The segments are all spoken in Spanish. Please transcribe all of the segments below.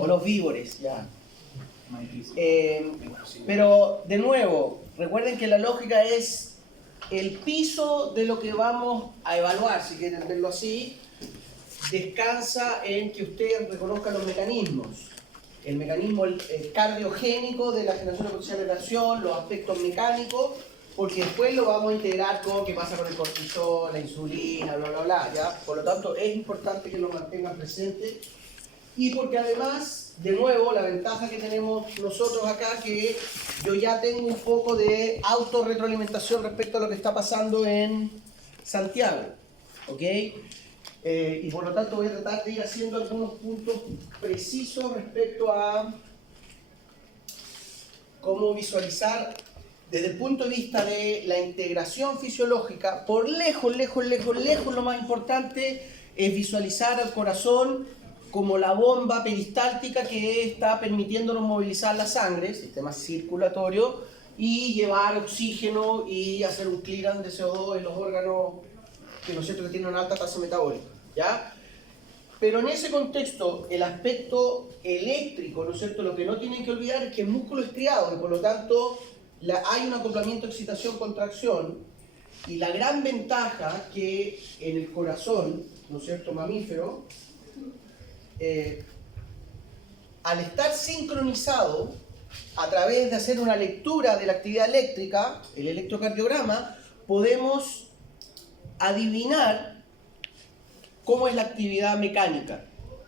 o los víbores, ya. Pero, de nuevo, recuerden que la lógica es el piso de lo que vamos a evaluar, si quieren verlo así, descansa en que ustedes reconozcan los mecanismos. El mecanismo cardiogénico de la generación de potenciales de acción, los aspectos mecánicos, porque después lo vamos a integrar con qué pasa con el cortisol, la insulina, bla, bla, bla, ¿ya? Por lo tanto, es importante que lo mantengan presente. Y porque además, de nuevo, la ventaja que tenemos nosotros acá, que yo ya tengo un poco de autorretroalimentación respecto a lo que está pasando en Santiago, ¿ok? Y por lo tanto voy a tratar de ir haciendo algunos puntos precisos respecto a cómo visualizar desde el punto de vista de la integración fisiológica. Por lejos, lo más importante es visualizar al corazón como la bomba peristáltica que está permitiéndonos movilizar la sangre, sistema circulatorio, y llevar oxígeno y hacer un clearance de CO2 en los órganos que, ¿no es cierto?, que tienen una alta tasa metabólica, ¿ya? Pero en ese contexto, el aspecto eléctrico, ¿no es cierto?, lo que no tienen que olvidar es que el músculo es triado y por lo tanto hay un acoplamiento excitación-contracción, y la gran ventaja que en el corazón, ¿no es cierto?, mamífero, al estar sincronizado a través de hacer una lectura de la actividad eléctrica, el electrocardiograma, podemos adivinar cómo es la actividad mecánica.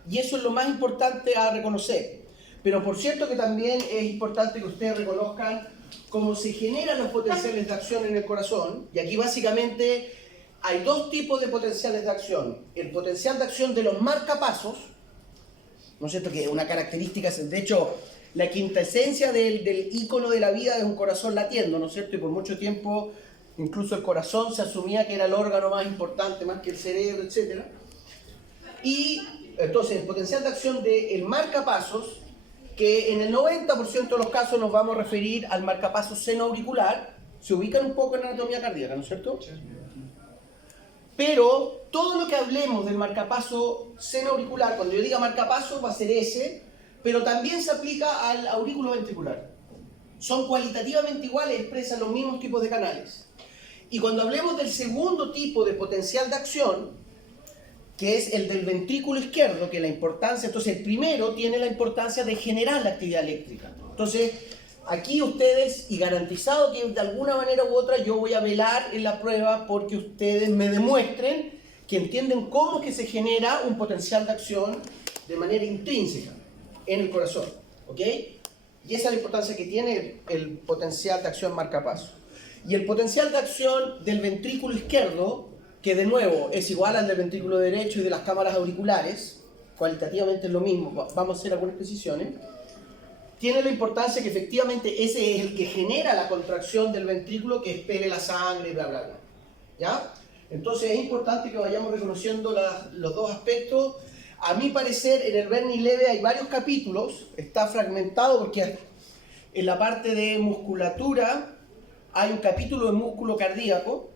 Y eso es lo más importante a reconocer. Pero por cierto que también es importante que ustedes reconozcan cómo se generan los potenciales de acción en el corazón. Y aquí básicamente hay dos tipos de potenciales de acción. El potencial de acción de los marcapasos, ¿no es cierto?, que es una característica, de hecho, la quintesencia del ícono de la vida es un corazón latiendo, ¿no es cierto? Y por mucho tiempo, incluso el corazón se asumía que era el órgano más importante, más que el cerebro, etc. Y entonces el potencial de acción del marcapasos, que en el 90% de los casos nos vamos a referir al marcapasos senoauricular, se ubican un poco en la anatomía cardíaca, ¿no es cierto? Pero todo lo que hablemos del marcapaso senoauricular, cuando yo diga marcapaso va a ser ese, pero también se aplica al aurículo ventricular. Son cualitativamente iguales, expresan los mismos tipos de canales. Y cuando hablemos del segundo tipo de potencial de acción, que es el del ventrículo izquierdo, que la importancia, entonces el primero tiene la importancia de generar la actividad eléctrica. Entonces, aquí ustedes, y garantizado que de alguna manera u otra yo voy a velar en la prueba porque ustedes me demuestren que entienden cómo es que se genera un potencial de acción de manera intrínseca en el corazón, ¿ok? Y esa es la importancia que tiene el potencial de acción marcapaso. Y el potencial de acción del ventrículo izquierdo, que de nuevo es igual al del ventrículo derecho y de las cámaras auriculares, cualitativamente es lo mismo, vamos a hacer algunas precisiones, tiene la importancia que efectivamente ese es el que genera la contracción del ventrículo que expele la sangre, bla, bla, bla. ¿Ya? Entonces es importante que vayamos reconociendo los dos aspectos. A mi parecer, en el Bernie Leve hay varios capítulos, está fragmentado porque en la parte de musculatura hay un capítulo de músculo cardíaco,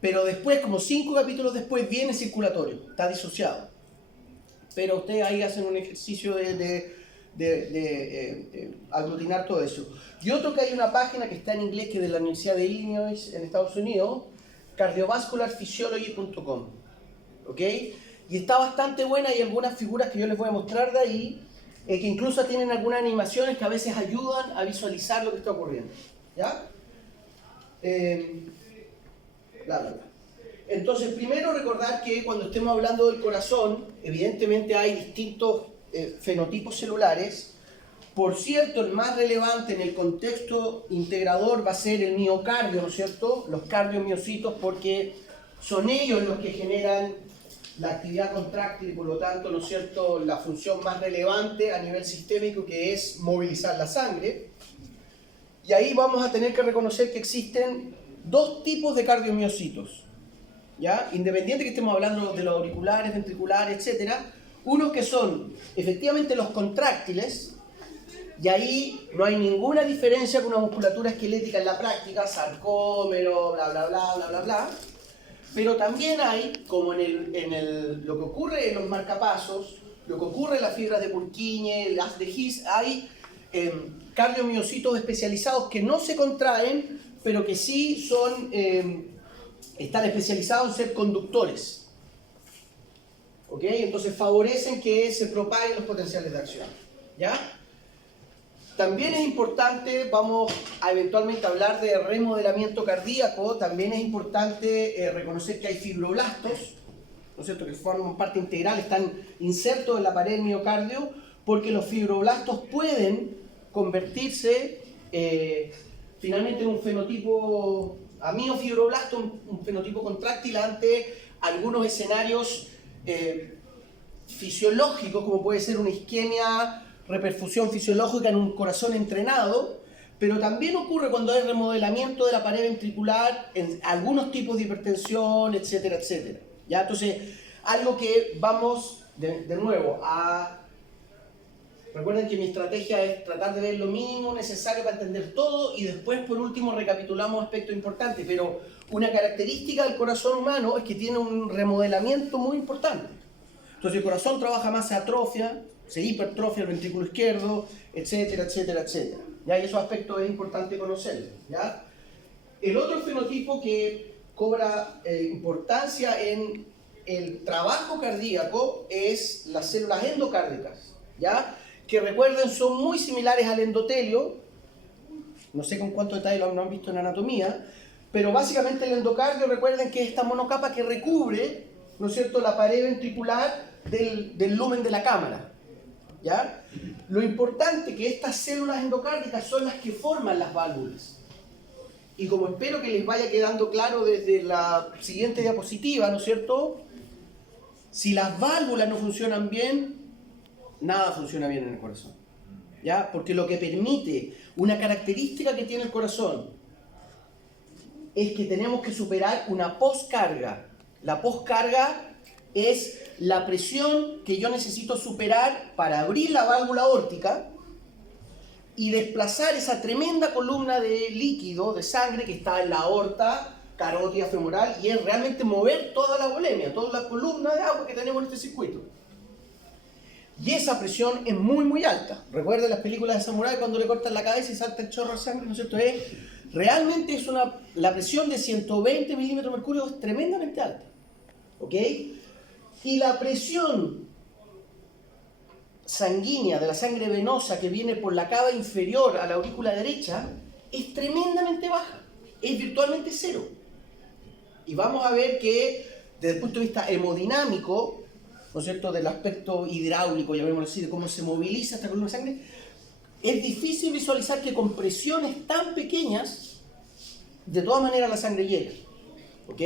pero después, como 5 capítulos después, viene circulatorio, está disociado. Pero ustedes ahí hacen un ejercicio de aglutinar todo eso. Y otro que hay una página que está en inglés, que es de la Universidad de Illinois en Estados Unidos, cardiovascularphysiology.com, ¿ok? Y está bastante buena, hay algunas figuras que yo les voy a mostrar de ahí, que incluso tienen algunas animaciones que a veces ayudan a visualizar lo que está ocurriendo, ¿ya? Bla, bla, bla. Entonces, primero recordar que cuando estemos hablando del corazón, evidentemente hay distintos fenotipos celulares. Por cierto, el más relevante en el contexto integrador va a ser el miocardio, ¿no es cierto? Los cardiomiocitos, porque son ellos los que generan la actividad contráctil y por lo tanto, ¿no es cierto?, la función más relevante a nivel sistémico, que es movilizar la sangre. Y ahí vamos a tener que reconocer que existen dos tipos de cardiomiocitos, ¿ya? Independiente que estemos hablando de los auriculares, ventriculares, etc. Unos que son efectivamente los contráctiles, y ahí no hay ninguna diferencia con una musculatura esquelética en la práctica, sarcómero, bla, bla, bla, bla, bla, bla. Pero también hay, como lo que ocurre en los marcapasos, lo que ocurre en las fibras de Purkinje, las de His, hay cardiomiocitos especializados que no se contraen, pero que sí son, están especializados en ser conductores. ¿Ok? Entonces favorecen que se propaguen los potenciales de acción. ¿Ya? También es importante, vamos a eventualmente hablar de remodelamiento cardíaco, también es importante reconocer que hay fibroblastos, ¿no es cierto?, que forman parte integral, están insertos en la pared del miocardio, porque los fibroblastos pueden convertirse finalmente en un fenotipo aminofibroblasto, un fenotipo contráctil ante algunos escenarios fisiológicos, como puede ser una isquemia, reperfusión fisiológica en un corazón entrenado, pero también ocurre cuando hay remodelamiento de la pared ventricular en algunos tipos de hipertensión, etcétera, etcétera. ¿Ya? Entonces, algo que vamos de nuevo a... Recuerden que mi estrategia es tratar de ver lo mínimo necesario para entender todo y después, por último, recapitulamos aspectos importantes, pero una característica del corazón humano es que tiene un remodelamiento muy importante. Entonces el corazón trabaja más, se atrofia, se hipertrofia el ventrículo izquierdo, etcétera, etcétera, etcétera. ¿Ya? Y esos aspectos es importante conocerlos. ¿Ya? El otro fenotipo que cobra importancia en el trabajo cardíaco es las células endocárdicas, ¿ya? Que recuerden son muy similares al endotelio, no sé con cuánto detalle lo han visto en anatomía, pero básicamente el endocardio, recuerden que es esta monocapa que recubre, ¿no es cierto?, la pared ventricular del lumen de la cámara. ¿Ya? Lo importante es que estas células endocárdicas son las que forman las válvulas. Y como espero que les vaya quedando claro desde la siguiente diapositiva, ¿no es cierto? Si las válvulas no funcionan bien, nada funciona bien en el corazón. ¿Ya? Porque lo que permite, una característica que tiene el corazón, es que tenemos que superar una poscarga. La poscarga es la presión que yo necesito superar para abrir la válvula aórtica y desplazar esa tremenda columna de líquido, de sangre que está en la aorta carótida femoral, y es realmente mover toda la volemia, toda la columna de agua que tenemos en este circuito. Y esa presión es muy muy alta. Recuerden las películas de samurái cuando le cortan la cabeza y salta el chorro de sangre, ¿no es cierto? Realmente es la presión de 120 milímetros de mercurio es tremendamente alta. ¿Ok? Y la presión sanguínea de la sangre venosa que viene por la cava inferior a la aurícula derecha es tremendamente baja, es virtualmente cero. Y vamos a ver que desde el punto de vista hemodinámico, ¿no es cierto?, del aspecto hidráulico, llamémoslo así, de cómo se moviliza esta columna de sangre, es difícil visualizar que con presiones tan pequeñas, de todas maneras la sangre llega. ¿Ok?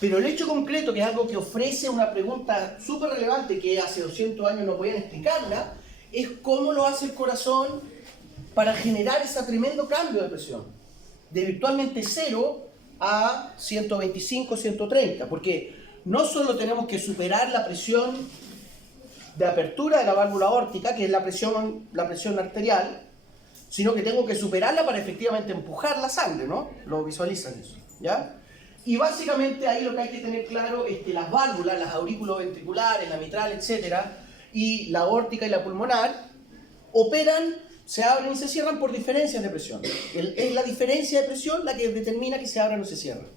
Pero el hecho concreto, que es algo que ofrece una pregunta súper relevante que hace 200 años no podían explicarla, es cómo lo hace el corazón para generar ese tremendo cambio de presión, de virtualmente 0 a 125, 130, porque no solo tenemos que superar la presión de apertura de la válvula aórtica, que es la presión arterial, sino que tengo que superarla para efectivamente empujar la sangre, ¿no? Lo visualizan eso, ¿ya? Y básicamente ahí lo que hay que tener claro es que las válvulas, las auriculoventriculares, la mitral, etcétera, y la aórtica y la pulmonar, operan, se abren y se cierran por diferencias de presión. Es la diferencia de presión la que determina que se abran o se cierran,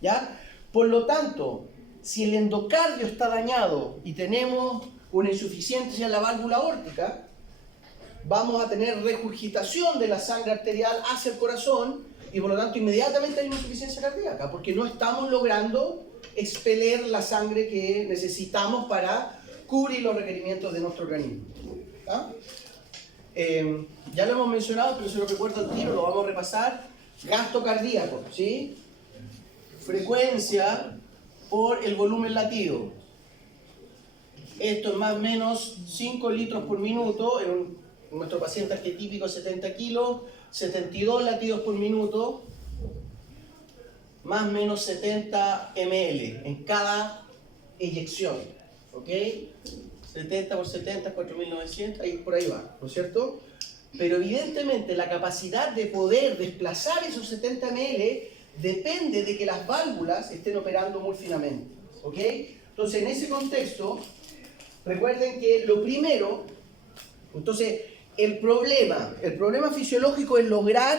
¿ya? Por lo tanto, si el endocardio está dañado y tenemos una insuficiencia en la válvula aórtica, vamos a tener regurgitación de la sangre arterial hacia el corazón y por lo tanto inmediatamente hay una insuficiencia cardíaca porque no estamos logrando expeler la sangre que necesitamos para cubrir los requerimientos de nuestro organismo. ¿Ah? Ya lo hemos mencionado, pero si lo recuerdo al tiro, lo vamos a repasar. Gasto cardíaco, ¿sí? Frecuencia por el volumen latido. Esto es más o menos 5 litros por minuto en nuestro paciente arquetípico 70 kilos, 72 latidos por minuto, más o menos 70 ml en cada eyección, ¿ok? 70 por 70, 4.900, ahí, por ahí va, ¿no es cierto? Pero evidentemente la capacidad de poder desplazar esos 70 ml depende de que las válvulas estén operando muy finamente, ¿ok? Entonces en ese contexto, recuerden que lo primero, entonces, el problema fisiológico es lograr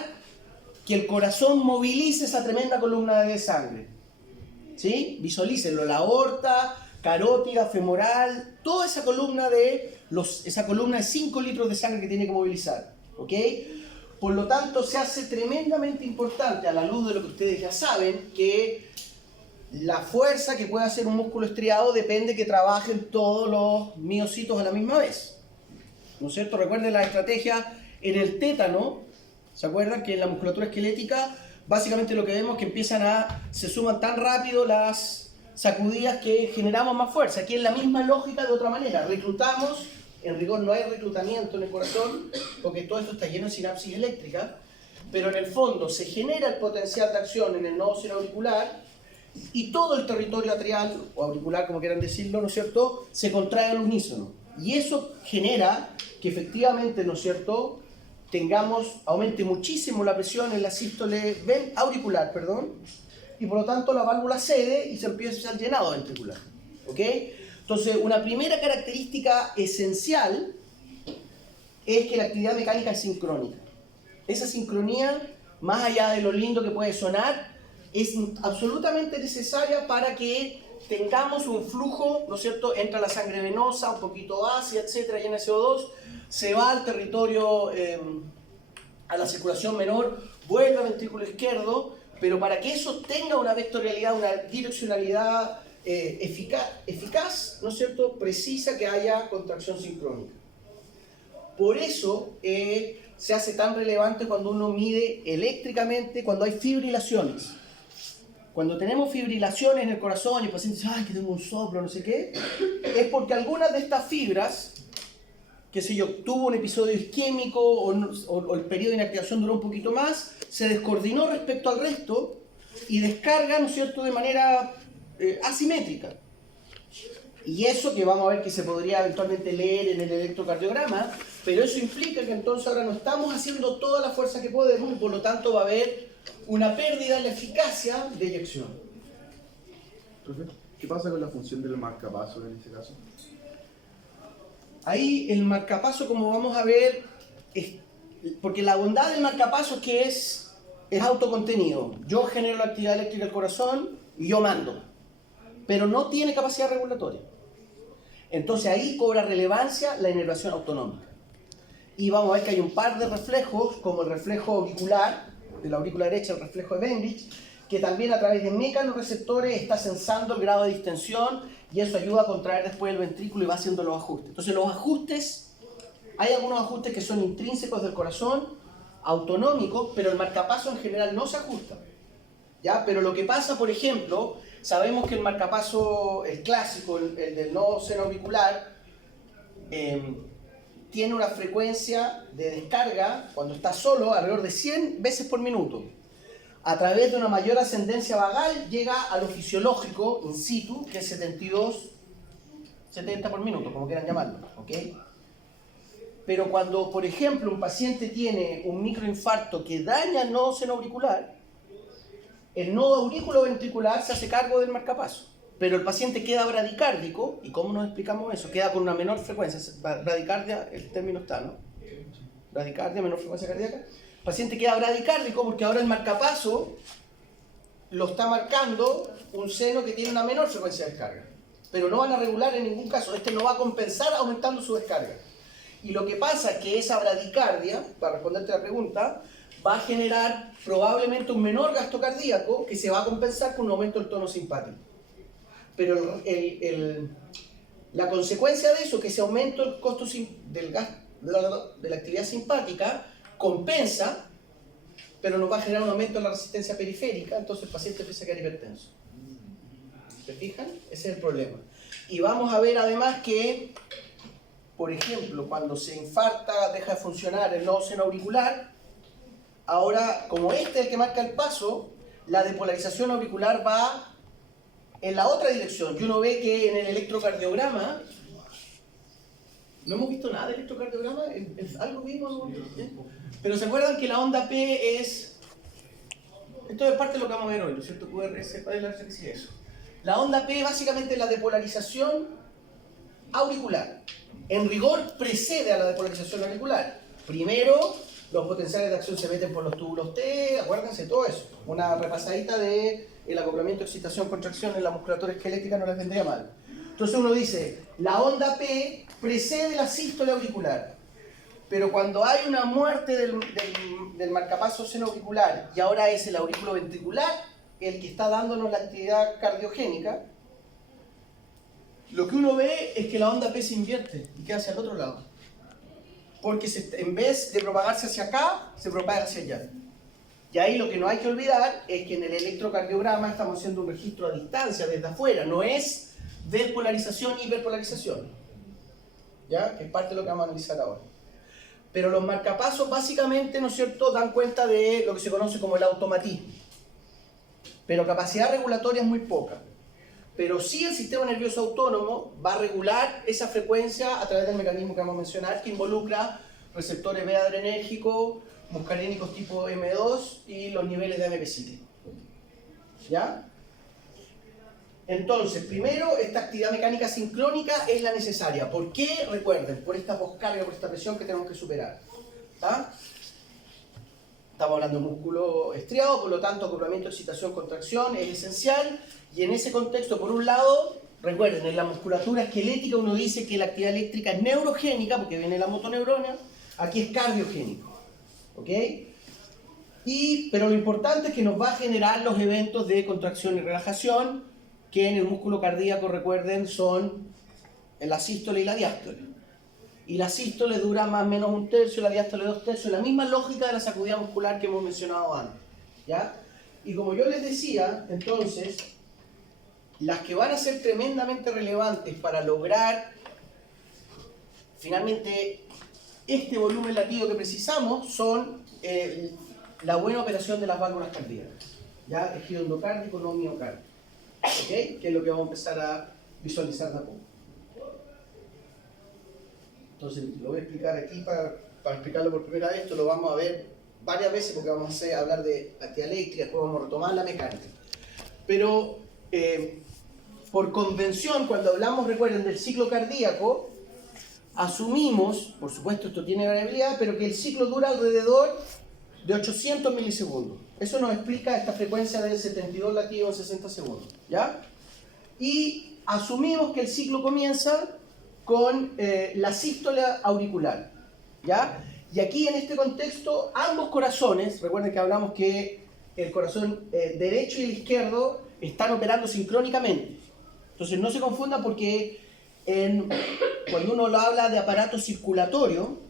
que el corazón movilice esa tremenda columna de sangre. ¿Sí? Visualícenlo, la aorta, carótida, femoral, toda esa columna de 5 litros de sangre que tiene que movilizar. ¿Ok? Por lo tanto, se hace tremendamente importante, a la luz de lo que ustedes ya saben, que la fuerza que puede hacer un músculo estriado depende que trabajen todos los miocitos a la misma vez. ¿No es cierto? Recuerden la estrategia en el tétano. ¿Se acuerdan que en la musculatura esquelética básicamente lo que vemos es que se suman tan rápido las sacudidas que generamos más fuerza? Aquí es la misma lógica de otra manera. Reclutamos, en rigor no hay reclutamiento en el corazón porque todo esto está lleno de sinapsis eléctricas, pero en el fondo se genera el potencial de acción en el nodo senoauricular y todo el territorio atrial o auricular, como quieran decirlo, ¿no es cierto?, se contrae al unísono. Y eso genera que efectivamente, ¿no es cierto?, aumente muchísimo la presión en la sístole auricular, y por lo tanto la válvula cede y se empieza el llenado ventricular. ¿Ok? Entonces, una primera característica esencial es que la actividad mecánica es sincrónica. Esa sincronía, más allá de lo lindo que puede sonar, es absolutamente necesaria para que tengamos un flujo, ¿no es cierto? Entra la sangre venosa, un poquito ácida, etcétera, llena de CO2, se va al territorio, a la circulación menor, vuelve al ventrículo izquierdo, pero para que eso tenga una vectorialidad, una direccionalidad eficaz, ¿no es cierto?, precisa que haya contracción sincrónica. Por eso se hace tan relevante cuando uno mide eléctricamente, cuando hay fibrilaciones. Cuando tenemos fibrilaciones en el corazón y el paciente dice, ¡ay, que tengo un soplo, no sé qué! Es porque algunas de estas fibras, qué sé yo, tuvo un episodio isquémico o el periodo de inactivación duró un poquito más, se descoordinó respecto al resto y descarga, ¿no es cierto?, de manera asimétrica. Y eso que vamos a ver que se podría eventualmente leer en el electrocardiograma, pero eso implica que entonces ahora no estamos haciendo toda la fuerza que podemos y por lo tanto va a haber una pérdida en la eficacia de eyección. ¿Qué pasa con la función del marcapaso en este caso? Ahí el marcapaso, como vamos a ver, porque la bondad del marcapaso es que es autocontenido. Yo genero la actividad eléctrica del corazón y yo mando, pero no tiene capacidad regulatoria. Entonces ahí cobra relevancia la inervación autonómica. Y vamos a ver que hay un par de reflejos, como el reflejo auricular, de la aurícula derecha, el reflejo de Bendix, que también a través de mecanorreceptores está sensando el grado de distensión y eso ayuda a contraer después el ventrículo y va haciendo los ajustes. Entonces los ajustes, hay algunos ajustes que son intrínsecos del corazón, autonómicos, pero el marcapaso en general no se ajusta. ¿Ya? Pero lo que pasa, por ejemplo, sabemos que el marcapaso, el clásico, el del nodo senoauricular, tiene una frecuencia de descarga, cuando está solo, alrededor de 100 veces por minuto. A través de una mayor ascendencia vagal llega a lo fisiológico in situ, que es 70 por minuto, como quieran llamarlo. ¿Okay? Pero cuando, por ejemplo, un paciente tiene un microinfarto que daña el nodo senoauricular, el nodo aurículo-ventricular se hace cargo del marcapaso. Pero el paciente queda bradicárdico, ¿y cómo nos explicamos eso? Queda con una menor frecuencia, bradicardia, el término está, ¿no? Bradicardia, menor frecuencia cardíaca. El paciente queda bradicárdico porque ahora el marcapaso lo está marcando un seno que tiene una menor frecuencia de descarga. Pero no van a regular en ningún caso, no va a compensar aumentando su descarga. Y lo que pasa es que esa bradicardia, para responderte a la pregunta, va a generar probablemente un menor gasto cardíaco que se va a compensar con un aumento del tono simpático. Pero la consecuencia de eso, que ese aumento del costo de la actividad simpática, compensa, pero nos va a generar un aumento en la resistencia periférica, entonces el paciente empieza a quedar hipertenso. ¿Se fijan? Ese es el problema. Y vamos a ver además que, por ejemplo, cuando se infarta, deja de funcionar el nodo senoauricular, ahora, como este es el que marca el paso, la depolarización auricular va en la otra dirección. Y uno ve que en el electrocardiograma, no hemos visto nada de electrocardiograma, algo vimos, pero se acuerdan que la onda P es, esto es parte de lo que vamos a ver hoy, ¿no es cierto? QRS, ¿cuál es la referencia de eso? La onda P básicamente es la depolarización auricular. En rigor precede a la depolarización auricular. Primero, los potenciales de acción se meten por los túbulos T, acuérdense todo eso. Una repasadita de el acoplamiento, excitación, contracción en la musculatura esquelética no les vendría mal. Entonces uno dice, la onda P precede la sístole auricular. Pero cuando hay una muerte del marcapaso seno auricular y ahora es el aurículo ventricular el que está dándonos la actividad cardiogénica, lo que uno ve es que la onda P se invierte y queda hacia el otro lado. Porque en vez de propagarse hacia acá, se propaga hacia allá. Y ahí lo que no hay que olvidar es que en el electrocardiograma estamos haciendo un registro a distancia, desde afuera, no es despolarización y hiperpolarización. ¿Ya? Que es parte de lo que vamos a analizar ahora. Pero los marcapasos básicamente, ¿no es cierto?, dan cuenta de lo que se conoce como el automatismo. Pero capacidad regulatoria es muy poca. Pero sí el sistema nervioso autónomo va a regular esa frecuencia a través del mecanismo que vamos a mencionar, que involucra receptores beta adrenérgicos, muscarínicos tipo M2 y los niveles de AMP cíclico. ¿Ya? Entonces, primero, esta actividad mecánica sincrónica es la necesaria. ¿Por qué? Recuerden, por esta poscarga, por esta presión que tenemos que superar. ¿Tá? Estamos hablando de músculo estriado, por lo tanto, acoplamiento, excitación, contracción es esencial. Y en ese contexto, por un lado, recuerden, en la musculatura esquelética uno dice que la actividad eléctrica es neurogénica, porque viene la motoneurona, aquí es cardiogénico. ¿Ok? Pero lo importante es que nos va a generar los eventos de contracción y relajación, que en el músculo cardíaco, recuerden, son la sístole y la diástole. Y la sístole dura más o menos 1/3, la diástole 2/3, la misma lógica de la sacudida muscular que hemos mencionado antes. ¿Ya? Y como yo les decía, entonces, las que van a ser tremendamente relevantes para lograr finalmente este volumen latido que precisamos son la buena operación de las válvulas cardíacas. ¿Ya? Tejido endocárdico, no miocárdico. ¿Ok? Que es lo que vamos a empezar a visualizar de a poco. Entonces, lo voy a explicar aquí para explicarlo por primera vez. Esto lo vamos a ver varias veces porque vamos a hablar de actividad eléctrica, después vamos a retomar la mecánica. Pero, por convención, cuando hablamos, recuerden, del ciclo cardíaco, asumimos, por supuesto esto tiene variabilidad, pero que el ciclo dura alrededor de 800 milisegundos. Eso nos explica esta frecuencia de 72 latidos en 60 segundos. ¿Ya? Y asumimos que el ciclo comienza con la sístole auricular. ¿Ya? Y aquí en este contexto, ambos corazones, recuerden que hablamos que el corazón derecho y el izquierdo están operando sincrónicamente. Entonces no se confundan porque cuando uno lo habla de aparato circulatorio,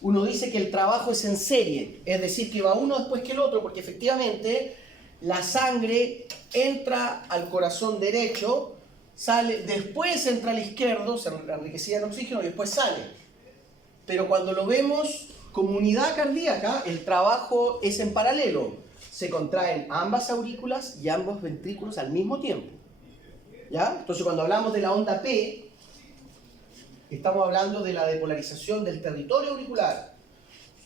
uno dice que el trabajo es en serie, es decir, que va uno después que el otro, porque efectivamente la sangre entra al corazón derecho, sale, después entra al izquierdo, se enriquecida en oxígeno y después sale. Pero cuando lo vemos como unidad cardíaca, el trabajo es en paralelo. Se contraen ambas aurículas y ambos ventrículos al mismo tiempo. ¿Ya? Entonces cuando hablamos de la onda P, estamos hablando de la depolarización del territorio auricular.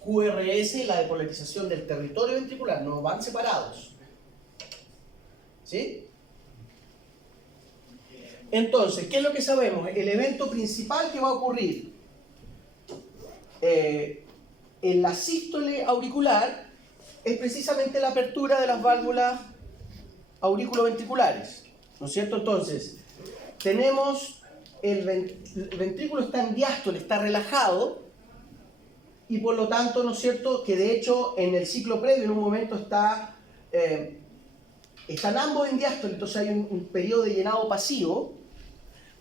QRS, la depolarización del territorio ventricular, no van separados. ¿Sí? Entonces, ¿qué es lo que sabemos? El evento principal que va a ocurrir en la sístole auricular es precisamente la apertura de las válvulas auriculoventriculares. ¿No es cierto? Entonces, tenemos el ventrículo está en diástole, está relajado, y por lo tanto, ¿no es cierto?, que de hecho en el ciclo previo en un momento están ambos en diástole, entonces hay un periodo de llenado pasivo,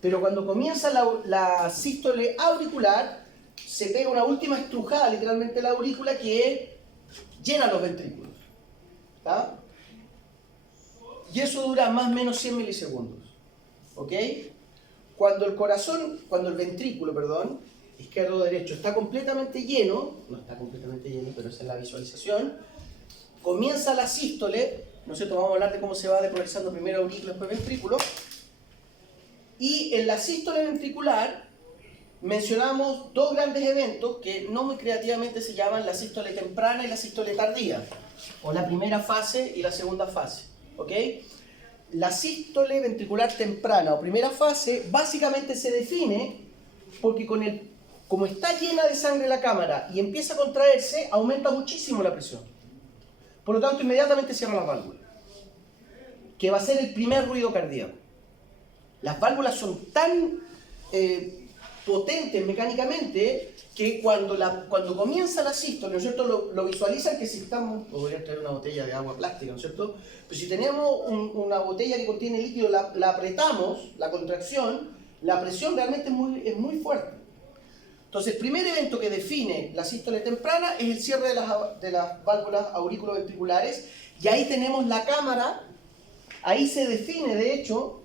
pero cuando comienza la sístole auricular, se pega una última estrujada literalmente la aurícula que llena los ventrículos. ¿Tá? Y eso dura más o menos 100 milisegundos. ¿Ok? Cuando el ventrículo, izquierdo o derecho, está completamente lleno, no está completamente lleno, pero esa es la visualización, comienza la sístole, ¿no es cierto? Vamos a hablar de cómo se va depolarizando primero aurículo, después ventrículo, y en la sístole ventricular mencionamos dos grandes eventos que no muy creativamente se llaman la sístole temprana y la sístole tardía, o la primera fase y la segunda fase, ¿ok? la sístole ventricular temprana o primera fase básicamente se define porque como está llena de sangre la cámara y empieza a contraerse, aumenta muchísimo la presión. Por lo tanto, inmediatamente cierra las válvulas, que va a ser el primer ruido cardíaco. Las válvulas son tan potentes mecánicamente que cuando comienza la sístole, ¿no es cierto? Lo visualizan que si estamos, voy a traer una botella de agua plástica, ¿no es cierto? Pero si tenemos una botella que contiene líquido, la apretamos, la contracción, la presión realmente es muy fuerte. Entonces, el primer evento que define la sístole temprana es el cierre de las válvulas auriculoventriculares, y ahí tenemos la cámara, ahí se define, de hecho,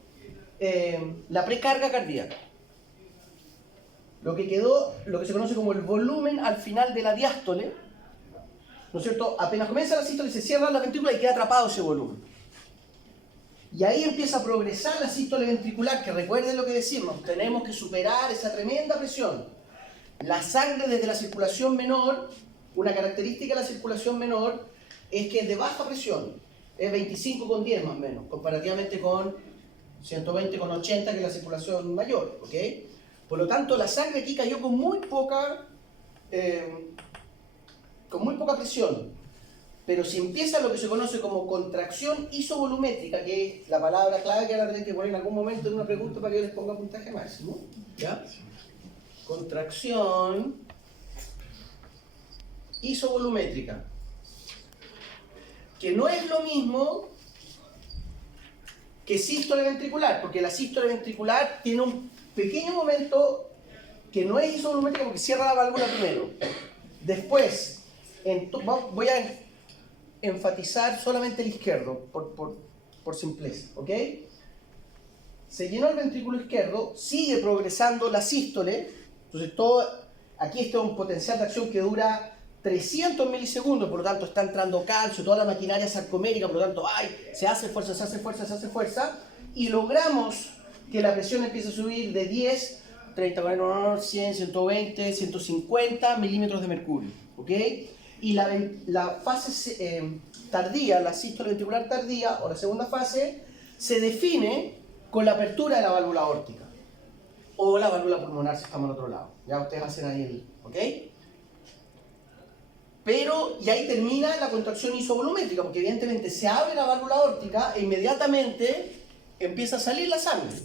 la precarga cardíaca. Lo que se conoce como el volumen al final de la diástole, ¿no es cierto? Apenas comienza la sístole, se cierra la ventrícula y queda atrapado ese volumen. Y ahí empieza a progresar la sístole ventricular, que recuerden lo que decimos, tenemos que superar esa tremenda presión. La sangre desde la circulación menor, una característica de la circulación menor es que es de baja presión, es 25/10 más o menos, comparativamente con 120/80 que es la circulación mayor, ¿ok? Por lo tanto, la sangre aquí cayó con muy poca presión. Pero si empieza lo que se conoce como contracción isovolumétrica, que es la palabra clave que ahora tienen que poner en algún momento en una pregunta para que yo les ponga puntaje máximo, ¿ya? Contracción isovolumétrica, que no es lo mismo que sístole ventricular, porque la sístole ventricular tiene un pequeño momento que no es isovolumétrica porque cierra la válvula primero. Después, voy a enfatizar solamente el izquierdo, por simpleza, ¿ok? Se llenó el ventrículo izquierdo, sigue progresando la sístole, entonces aquí está un potencial de acción que dura 300 milisegundos, por lo tanto está entrando calcio, toda la maquinaria sarcomérica, por lo tanto, se hace fuerza, y logramos que la presión empiece a subir de 10, 30, 40, 100, 120, 150 milímetros de mercurio, ¿ok? Y la fase tardía, la sístole ventricular tardía, o la segunda fase, se define con la apertura de la válvula aórtica, o la válvula pulmonar si estamos al otro lado. Ya ustedes hacen ahí ¿ok? Y ahí termina la contracción isovolumétrica, porque evidentemente se abre la válvula aórtica e inmediatamente empieza a salir la sangre,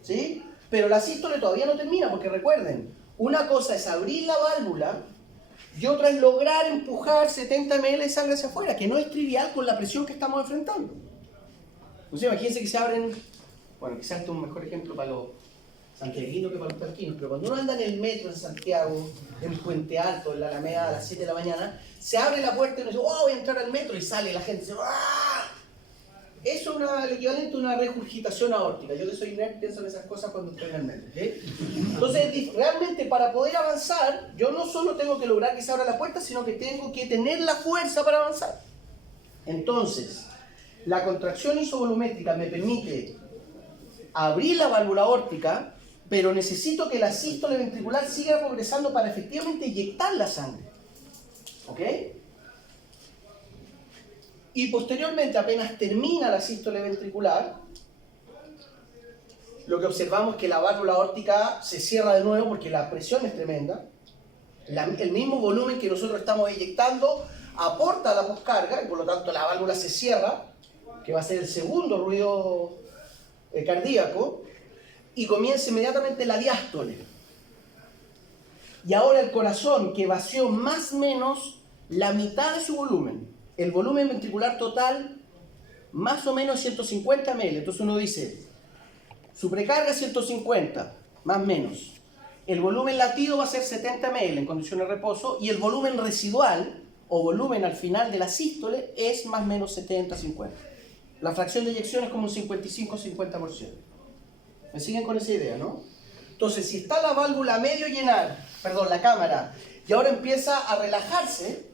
¿sí? Pero la sístole todavía no termina, porque recuerden, una cosa es abrir la válvula y otra es lograr empujar 70 ml de sangre hacia afuera, que no es trivial con la presión que estamos enfrentando. Entonces imagínense que se abren, bueno, quizás este es un mejor ejemplo para los santiaguinos que para los talquinos, pero cuando uno anda en el metro en Santiago, en Puente Alto, en la Alameda a las 7 de la mañana, se abre la puerta y uno dice, ¡oh, voy a entrar al metro! Y sale la gente, dice, ¡ah! Eso es el equivalente a una regurgitación aórtica. Yo que soy nerd pienso en esas cosas cuando estoy en el metro, ¿okay? Entonces, realmente para poder avanzar, yo no solo tengo que lograr que se abra la puerta, sino que tengo que tener la fuerza para avanzar. Entonces, la contracción isovolumétrica me permite abrir la válvula aórtica, pero necesito que la sístole ventricular siga progresando para efectivamente inyectar la sangre, ¿ok? Y posteriormente, apenas termina la sístole ventricular, lo que observamos es que la válvula aórtica se cierra de nuevo porque la presión es tremenda. El mismo volumen que nosotros estamos inyectando aporta a la poscarga y por lo tanto la válvula se cierra, que va a ser el segundo ruido cardíaco, y comienza inmediatamente la diástole. Y ahora el corazón, que vació más o menos la mitad de su volumen, el volumen ventricular total, más o menos 150 ml. Entonces uno dice, su precarga 150, más o menos. El volumen latido va a ser 70 ml en condiciones de reposo, y el volumen residual, o volumen al final de la sístole, es más o menos 70-50. La fracción de eyección es como un 55-50%. ¿Me siguen con esa idea, no? Entonces, si está la válvula a medio llenar, la cámara, y ahora empieza a relajarse,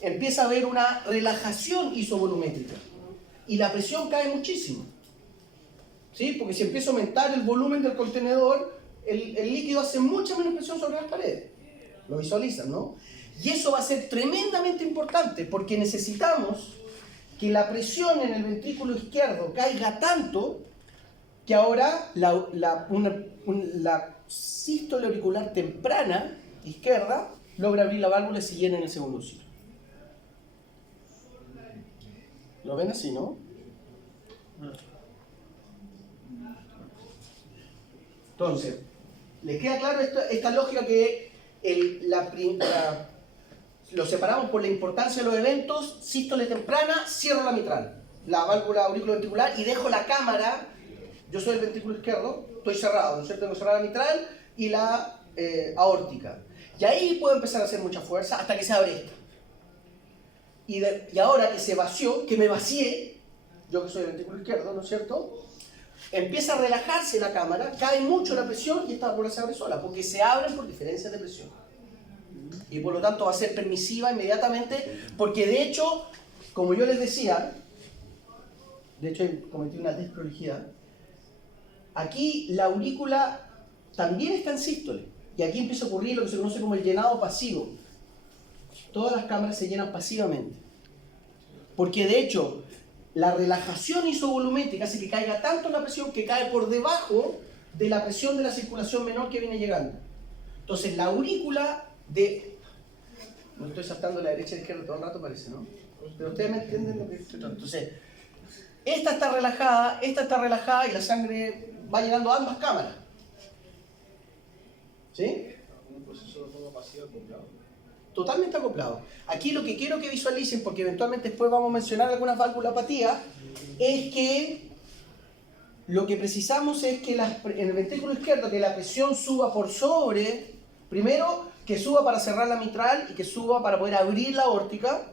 empieza a haber una relajación isovolumétrica y la presión cae muchísimo, ¿sí? Porque si empieza a aumentar el volumen del contenedor, el líquido hace mucha menos presión sobre las paredes. Lo visualizan, ¿no? Y eso va a ser tremendamente importante porque necesitamos que la presión en el ventrículo izquierdo caiga tanto que ahora la sístole auricular temprana izquierda logra abrir la válvula y se llena en el segundo ciclo. ¿Lo ven así, no? Entonces, ¿les queda claro esta lógica que lo separamos por la importancia de los eventos? Sístole temprana, cierro la mitral, la válvula auriculoventricular y dejo la cámara. Yo soy el ventrículo izquierdo, estoy cerrado, ¿no es cierto? Tengo cerrada la mitral y la aórtica. Y ahí puedo empezar a hacer mucha fuerza hasta que se abre esta. Y ahora que se vació, que me vacié, yo que soy el ventrículo izquierdo, ¿no es cierto? Empieza a relajarse la cámara, cae mucho la presión y esta válvula se abre sola, porque se abren por diferencias de presión. Y por lo tanto va a ser permisiva inmediatamente, porque de hecho, como yo les decía, de hecho cometí una desprolijidad, aquí la aurícula también está en sístole, y aquí empieza a ocurrir lo que se conoce como el llenado pasivo. Todas las cámaras se llenan pasivamente, porque de hecho, la relajación isovolumétrica hace que caiga tanto la presión que cae por debajo de la presión de la circulación menor que viene llegando. Entonces la aurícula de... Me estoy saltando de la derecha a la izquierda todo el rato parece, ¿no? Pero ustedes me entienden lo que estoy tratando. Entonces, esta está relajada y la sangre va llegando a ambas cámaras. ¿Sí? Un proceso de forma pasiva acoplado. Totalmente acoplado. Aquí lo que quiero que visualicen, porque eventualmente después vamos a mencionar algunas valvulopatías, es que lo que precisamos es que en el ventrículo izquierdo que la presión suba por sobre, primero que suba para cerrar la mitral y que suba para poder abrir la aórtica,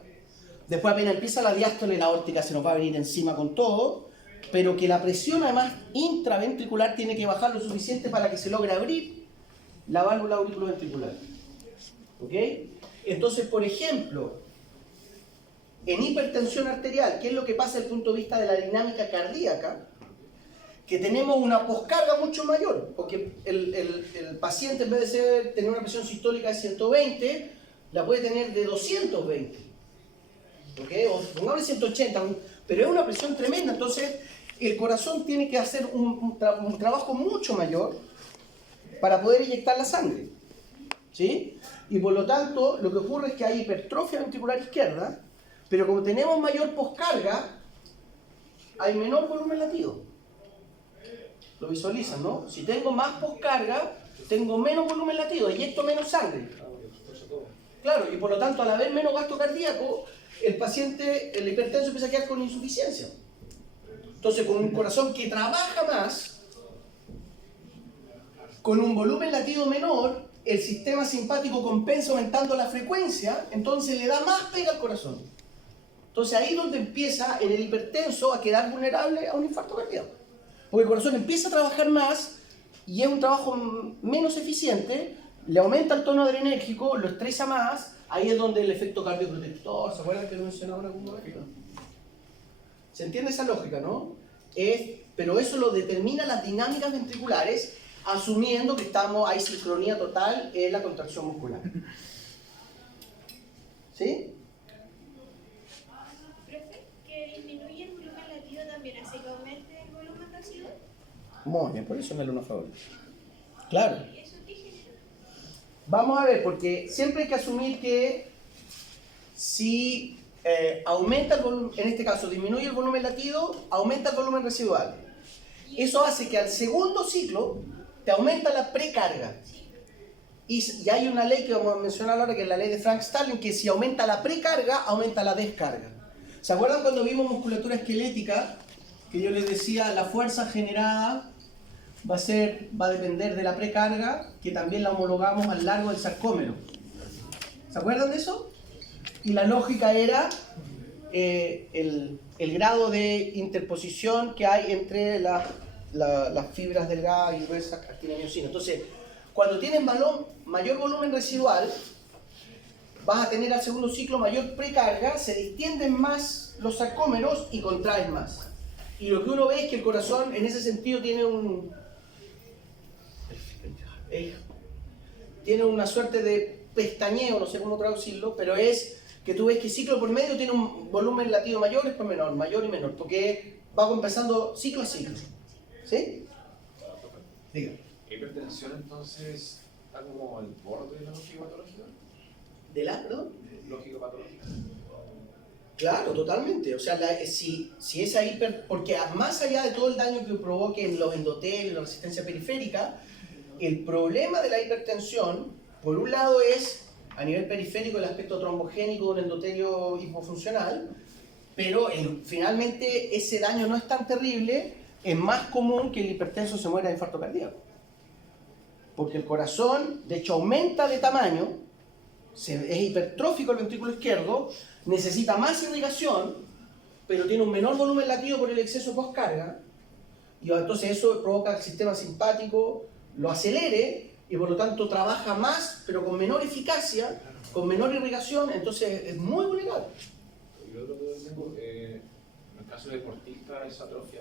después apenas empieza la diástole, la aórtica se nos va a venir encima con todo, pero que la presión además intraventricular tiene que bajar lo suficiente para que se logre abrir la válvula auriculoventricular. ¿Ok? Entonces, por ejemplo, en hipertensión arterial, ¿qué es lo que pasa desde el punto de vista de la dinámica cardíaca? Que tenemos una poscarga mucho mayor, porque el paciente en vez de tener una presión sistólica de 120, la puede tener de 220, ¿ok? O pongamos 180, pero es una presión tremenda, entonces el corazón tiene que hacer un trabajo mucho mayor para poder inyectar la sangre, ¿sí? Y por lo tanto, lo que ocurre es que hay hipertrofia ventricular izquierda, pero como tenemos mayor poscarga, hay menor volumen latido. Lo visualizan, ¿no? Si tengo más poscarga, tengo menos volumen latido, inyecto menos sangre. Claro, y por lo tanto, al haber menos gasto cardíaco, el paciente, el hipertenso, empieza a quedar con insuficiencia. Entonces, con un corazón que trabaja más, con un volumen latido menor, el sistema simpático compensa aumentando la frecuencia, entonces le da más pega al corazón. Entonces ahí es donde empieza en el hipertenso a quedar vulnerable a un infarto cardíaco. Porque el corazón empieza a trabajar más y es un trabajo menos eficiente, le aumenta el tono adrenérgico, lo estresa más, ahí es donde el efecto cardioprotector, ¿se acuerdan que lo mencionaba en algún momento? ¿Se entiende esa lógica, no? Pero eso lo determina las dinámicas ventriculares, asumiendo que hay sincronía total en la contracción muscular. ¿Sí? Profe, que disminuye el volumen latido también hace que aumente el volumen residual. Muy bien, por eso es mi alumno favorito. Claro. ¿Y eso qué genera? Vamos a ver, porque siempre hay que asumir que si aumenta el volumen, en este caso disminuye el volumen latido, aumenta el volumen residual. Eso hace que al segundo ciclo te aumenta la precarga. Y hay una ley que vamos a mencionar ahora, que es la ley de Frank-Starling, que si aumenta la precarga, aumenta la descarga. ¿Se acuerdan cuando vimos musculatura esquelética? Que yo les decía, la fuerza generada va a depender de la precarga, que también la homologamos al largo del sarcómero. ¿Se acuerdan de eso? Y la lógica era el grado de interposición que hay entre las fibras delgadas y gruesas, actina y miosina. Entonces, cuando tienen mayor volumen residual, vas a tener al segundo ciclo mayor precarga, se distienden más los sarcómeros y contraes más. Y lo que uno ve es que el corazón en ese sentido tiene una suerte de pestañeo, no sé cómo traducirlo, pero es que tú ves que ciclo por medio tiene un volumen latido mayor, después menor, mayor y menor, porque va compensando ciclo a ciclo. ¿Sí? Diga. ¿Hipertensión entonces está como al borde de la lógica patológica? ¿De la, perdón? Lógica patológica. Claro, totalmente. O sea, si esa porque más allá de todo el daño que provoque en los endotelios, la resistencia periférica, el problema de la hipertensión, por un lado es a nivel periférico el aspecto trombogénico de un endotelio hipofuncional, pero finalmente ese daño no es tan terrible, es más común que el hipertenso se muera de infarto cardíaco. Porque el corazón, de hecho, aumenta de tamaño, es hipertrófico el ventrículo izquierdo, necesita más irrigación, pero tiene un menor volumen latido por el exceso de postcarga, y entonces eso provoca que el sistema simpático lo acelere, y por lo tanto trabaja más, pero con menor eficacia, con menor irrigación, entonces es muy vulnerable. Y lo otro que tengo, en el caso de deportista, esa atrofia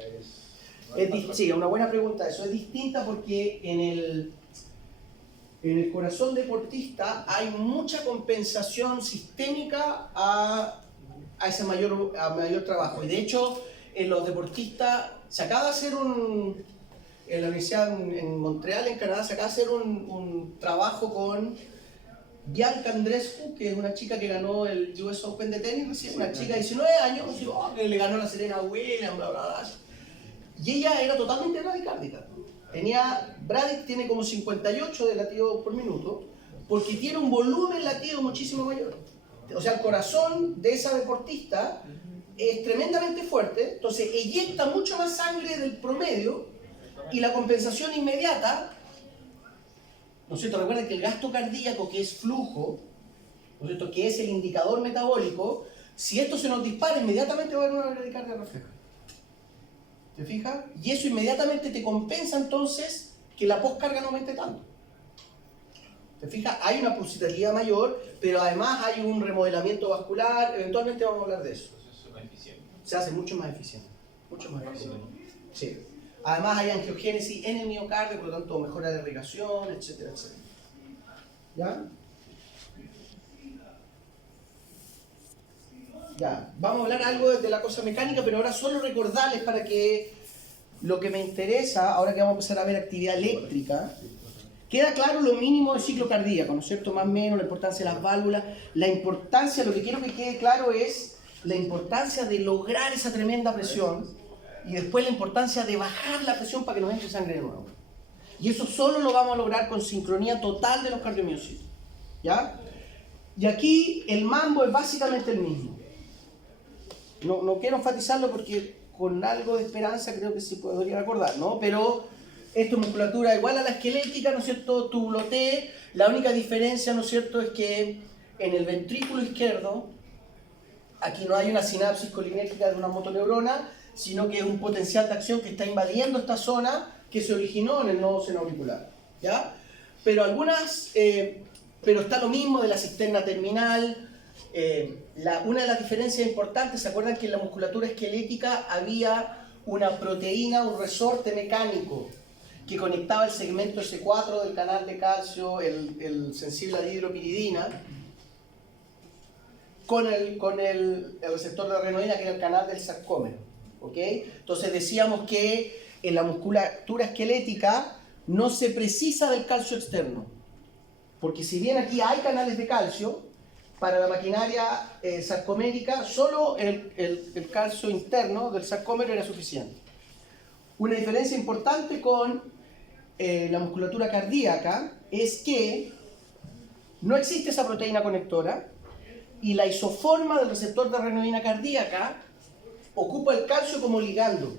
Sí, una buena pregunta. Eso es distinta porque en el corazón deportista hay mucha compensación sistémica a ese mayor trabajo. Y de hecho, en los deportistas, se acaba de hacer en la universidad en Montreal, en Canadá, se acaba de hacer un trabajo con Bianca Andreescu, que es una chica que ganó el US Open de tenis recién, una chica de 19 años, que le ganó la Serena Williams, bla, bla, bla. Y ella era totalmente bradicárdica. Bradic tiene como 58 de latido por minuto, porque tiene un volumen latido muchísimo mayor. O sea, el corazón de esa deportista es tremendamente fuerte, entonces eyecta mucho más sangre del promedio, y la compensación inmediata, ¿no es cierto? Recuerden que el gasto cardíaco, que es flujo, ¿no es cierto?, que es el indicador metabólico, si esto se nos dispara, inmediatamente va a haber una bradicardia refleja. ¿Te fijas? Y eso inmediatamente te compensa entonces que la postcarga no aumente tanto. ¿Te fijas? Hay una pulsatilidad mayor, pero además hay un remodelamiento vascular, eventualmente vamos a hablar de eso. Entonces es más eficiente. Se hace mucho más eficiente. Mucho más eficiente. Sí. Además hay angiogénesis en el miocardio, por lo tanto mejora la irrigación, etcétera, etcétera. ¿Ya? Ya, vamos a hablar algo de la cosa mecánica, pero ahora solo recordarles para que lo que me interesa, ahora que vamos a empezar a ver actividad eléctrica, queda claro lo mínimo del ciclo cardíaco, ¿no es cierto? Más o menos, la importancia de las válvulas, la importancia, lo que quiero que quede claro es la importancia de lograr esa tremenda presión y después la importancia de bajar la presión para que nos entre sangre de nuevo. Y eso solo lo vamos a lograr con sincronía total de los cardiomiocitos, ¿ya? Y aquí el mambo es básicamente el mismo. No quiero enfatizarlo porque con algo de esperanza creo que se podría recordar, ¿no? Pero esto es musculatura igual a la esquelética, ¿no es cierto? Túbulo T, la única diferencia, ¿no es cierto?, es que en el ventrículo izquierdo, aquí no hay una sinapsis colinérgica de una motoneurona, sino que es un potencial de acción que está invadiendo esta zona que se originó en el nodo seno auricular, ¿ya? Pero pero está lo mismo de la cisterna terminal. Una de las diferencias importantes, ¿se acuerdan que en la musculatura esquelética había una proteína, un resorte mecánico que conectaba el segmento S4 del canal de calcio, el sensible a la hidropiridina, con el receptor de adrenalina, que era el canal del sarcómero? ¿Ok? Entonces decíamos que en la musculatura esquelética no se precisa del calcio externo, porque si bien aquí hay canales de calcio, para la maquinaria sarcomérica solo el calcio interno del sarcómero era suficiente. Una diferencia importante con la musculatura cardíaca es que no existe esa proteína conectora y la isoforma del receptor de adrenalina cardíaca ocupa el calcio como ligando.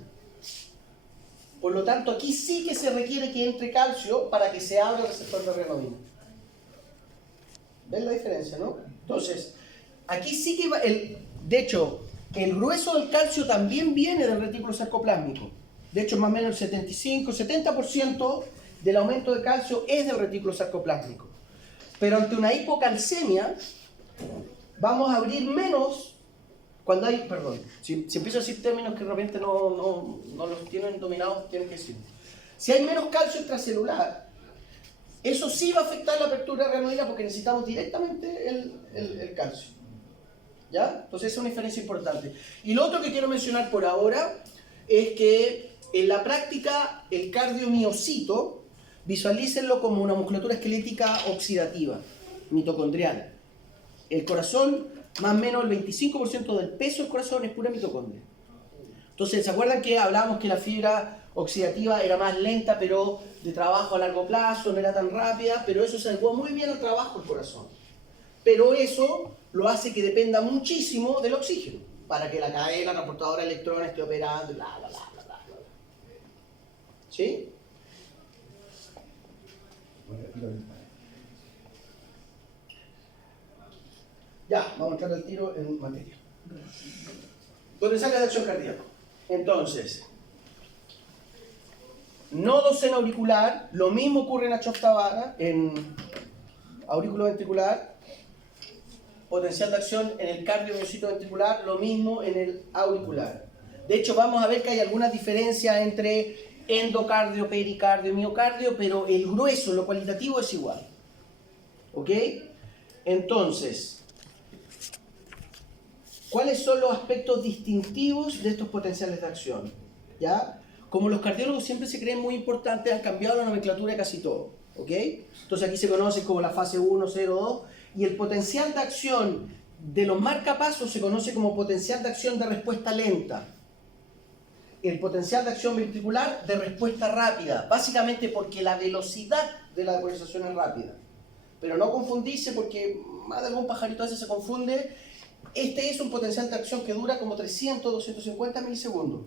Por lo tanto, aquí sí que se requiere que entre calcio para que se abra el receptor de adrenalina. ¿Ven la diferencia, no? Entonces, aquí sí que de hecho, el grueso del calcio también viene del retículo sarcoplásmico. De hecho, más o menos el 75-70% del aumento de calcio es del retículo sarcoplásmico. Pero ante una hipocalcemia, vamos a abrir menos cuando hay, perdón, si empiezo a decir términos que de repente no los tienen dominados, tienen que decir. Si hay menos calcio extracelular, eso sí va a afectar la apertura renal porque necesitamos directamente el calcio. ¿Ya? Entonces esa es una diferencia importante. Y lo otro que quiero mencionar por ahora es que en la práctica el cardiomiocito, visualícenlo como una musculatura esquelética oxidativa, mitocondrial. El corazón, más o menos el 25% del peso del corazón es pura mitocondria. Entonces, ¿se acuerdan que hablábamos que la fibra oxidativa era más lenta, pero de trabajo a largo plazo, no era tan rápida? Pero eso se adecua muy bien al trabajo del corazón. Pero eso lo hace que dependa muchísimo del oxígeno, para que la cadena transportadora de electrones esté operando, bla, bla, bla, bla, bla, bla. ¿Sí? Ya, vamos a entrar al tiro en materia. Potenciales de acción cardíaca. Entonces, nodo seno auricular, lo mismo ocurre en Achofta-Vara, en aurículo ventricular. Potencial de acción en el cardiomiocito ventricular, lo mismo en el auricular. De hecho, vamos a ver que hay algunas diferencias entre endocardio, pericardio, miocardio, pero el grueso, lo cualitativo es igual. ¿Ok? Entonces, ¿cuáles son los aspectos distintivos de estos potenciales de acción? ¿Ya? Como los cardiólogos siempre se creen muy importantes, han cambiado la nomenclatura de casi todo. ¿Ok? Entonces aquí se conoce como la fase 1, 0, 2. Y el potencial de acción de los marcapasos se conoce como potencial de acción de respuesta lenta. El potencial de acción ventricular de respuesta rápida, básicamente porque la velocidad de la depolarización es rápida. Pero no confundirse porque más de algún pajarito a veces se confunde. Este es un potencial de acción que dura como 300, 250 milisegundos.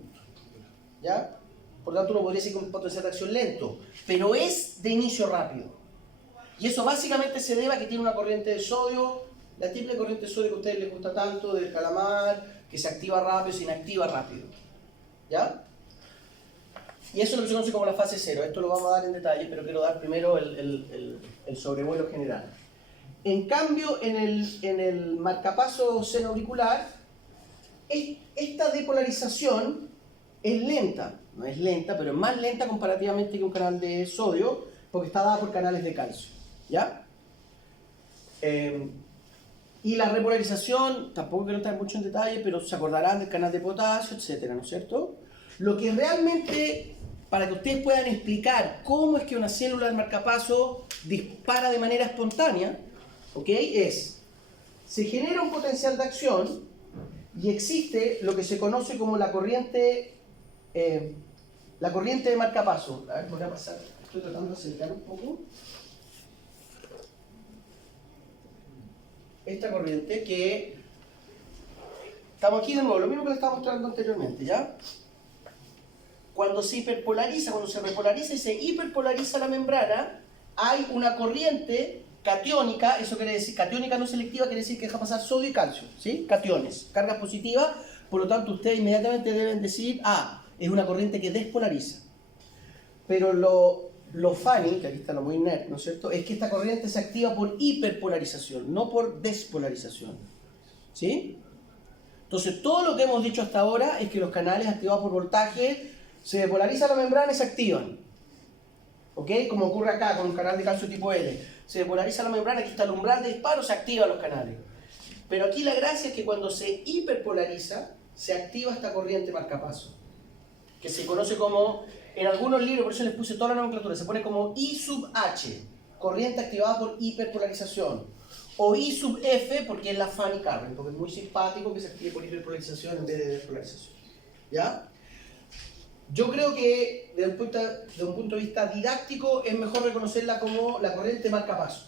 ¿Ya? Por lo tanto uno podría decir que es un potencial de acción lento, pero es de inicio rápido. Y eso básicamente se debe a que tiene una corriente de sodio, la típica corriente de sodio que a ustedes les gusta tanto, del calamar, que se activa rápido, se inactiva rápido. ¿Ya? Y eso es lo que se conoce como la fase 0. Esto lo vamos a dar en detalle, pero quiero dar primero el sobrevuelo general. En cambio, en el marcapaso seno auricular, esta depolarización es lenta. No es lenta, pero es más lenta comparativamente que un canal de sodio, porque está dada por canales de calcio. ¿Ya? Y la repolarización, tampoco quiero entrar mucho en detalle, pero se acordarán del canal de potasio, etcétera, ¿no es cierto? Lo que realmente, para que ustedes puedan explicar cómo es que una célula del marcapaso dispara de manera espontánea, ¿ok? Se genera un potencial de acción y existe lo que se conoce como la corriente de marcapaso. A ver, voy a pasar, estoy tratando de acercar un poco. Esta corriente que estamos aquí de nuevo, lo mismo que les estaba mostrando anteriormente, ¿ya? Cuando se hiperpolariza, cuando se repolariza y se hiperpolariza la membrana, hay una corriente catiónica, eso quiere decir, catiónica no selectiva quiere decir que deja pasar sodio y calcio, ¿sí? Cationes, cargas positivas, por lo tanto ustedes inmediatamente deben decir, es una corriente que despolariza. Pero lo funny, que aquí está lo muy nerd, ¿no es cierto?, es que esta corriente se activa por hiperpolarización, no por despolarización. ¿Sí? Entonces, todo lo que hemos dicho hasta ahora es que los canales activados por voltaje se depolariza la membrana y se activan. ¿Ok? Como ocurre acá con un canal de calcio tipo L. Se depolariza la membrana, aquí está el umbral de disparo, se activan los canales. Pero aquí la gracia es que cuando se hiperpolariza, se activa esta corriente marcapaso, que se conoce como, en algunos libros, por eso les puse toda la nomenclatura, se pone como I sub H, corriente activada por hiperpolarización, o I sub F porque es la funny current, porque es muy simpático que se active por hiperpolarización en vez de despolarización. ¿Ya? Yo creo que desde un punto de vista didáctico es mejor reconocerla como la corriente marcapaso.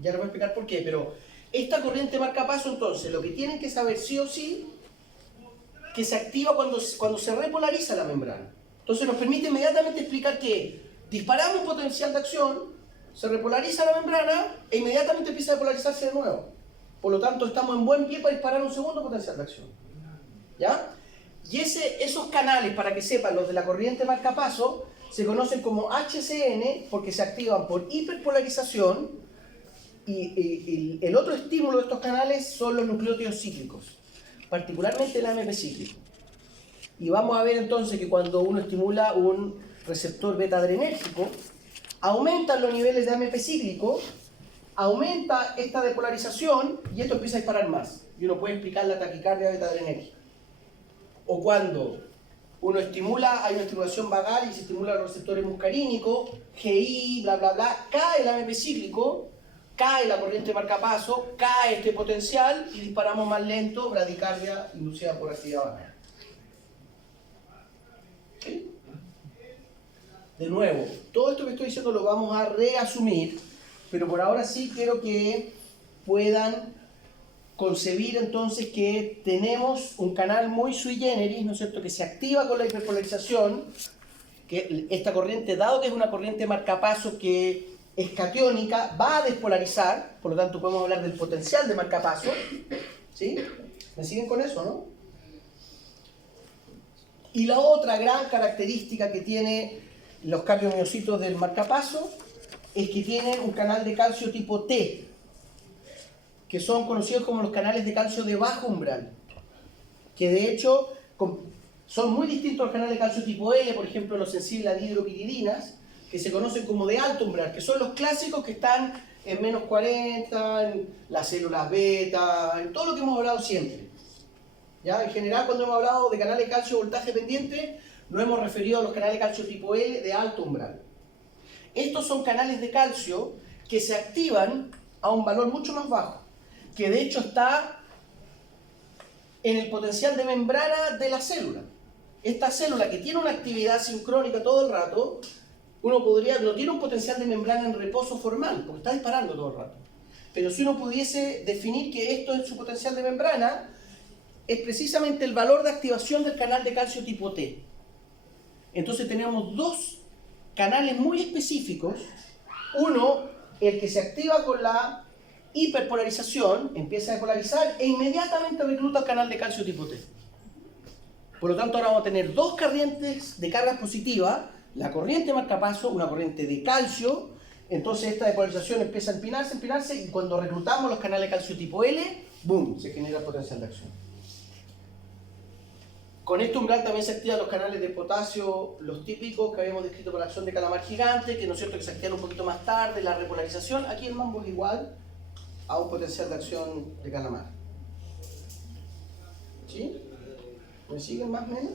Ya les voy a explicar por qué, pero esta corriente marcapaso, entonces, lo que tienen que saber sí o sí, que se activa cuando se repolariza la membrana. Entonces nos permite inmediatamente explicar que disparamos un potencial de acción, se repolariza la membrana e inmediatamente empieza a depolarizarse de nuevo. Por lo tanto, estamos en buen pie para disparar un segundo potencial de acción. ¿Ya? Y esos canales, para que sepan, los de la corriente marcapaso, se conocen como HCN porque se activan por hiperpolarización y el otro estímulo de estos canales son los nucleótidos cíclicos, particularmente el AMP cíclico. Y vamos a ver entonces que cuando uno estimula un receptor beta adrenérgico, aumentan los niveles de AMP cíclico aumenta esta depolarización y esto empieza a disparar más. Y uno puede explicar la taquicardia beta-adrenérgica. O cuando uno estimula, hay una estimulación vagal y se estimulan los receptores muscarínicos, GI, bla, bla, bla, cae el AMP cíclico, cae la corriente marcapaso, cae este potencial y disparamos más lento, bradicardia inducida por actividad vagal. ¿Sí? De nuevo, todo esto que estoy diciendo lo vamos a reasumir, pero por ahora sí quiero que puedan concebir entonces que tenemos un canal muy sui generis, ¿no es cierto?, que se activa con la hiperpolarización, que esta corriente, dado que es una corriente marcapaso que es catiónica, va a despolarizar, por lo tanto podemos hablar del potencial de marcapaso, ¿sí? ¿Me siguen con eso, no? Y la otra gran característica que tiene los cardiomiocitos del marcapaso es que tienen un canal de calcio tipo T, que son conocidos como los canales de calcio de bajo umbral, que de hecho son muy distintos a los canales de calcio tipo L, por ejemplo los sensibles a dihidropiridinas, que se conocen como de alto umbral, que son los clásicos que están en menos 40, en las células beta, en todo lo que hemos hablado siempre. ¿Ya? En general, cuando hemos hablado de canales de calcio voltaje pendiente, nos hemos referido a los canales de calcio tipo L de alto umbral. Estos son canales de calcio que se activan a un valor mucho más bajo, que de hecho está en el potencial de membrana de la célula. Esta célula que tiene una actividad sincrónica todo el rato, no tiene un potencial de membrana en reposo formal, porque está disparando todo el rato. Pero si uno pudiese definir que esto es su potencial de membrana, es precisamente el valor de activación del canal de calcio tipo T. Entonces tenemos dos canales muy específicos. Uno, el que se activa con la hiperpolarización, empieza a depolarizar e inmediatamente recluta el canal de calcio tipo T. Por lo tanto, ahora vamos a tener dos corrientes de carga positiva, la corriente marcapaso, una corriente de calcio. Entonces esta depolarización empieza a empinarse y cuando reclutamos los canales de calcio tipo L, ¡boom!, se genera el potencial de acción. Con este umbral también se activan los canales de potasio, los típicos que habíamos descrito por la acción de calamar gigante, que no es cierto que se activan un poquito más tarde, la repolarización. Aquí el mambo es igual a un potencial de acción de calamar. ¿Sí? ¿Me siguen más o menos?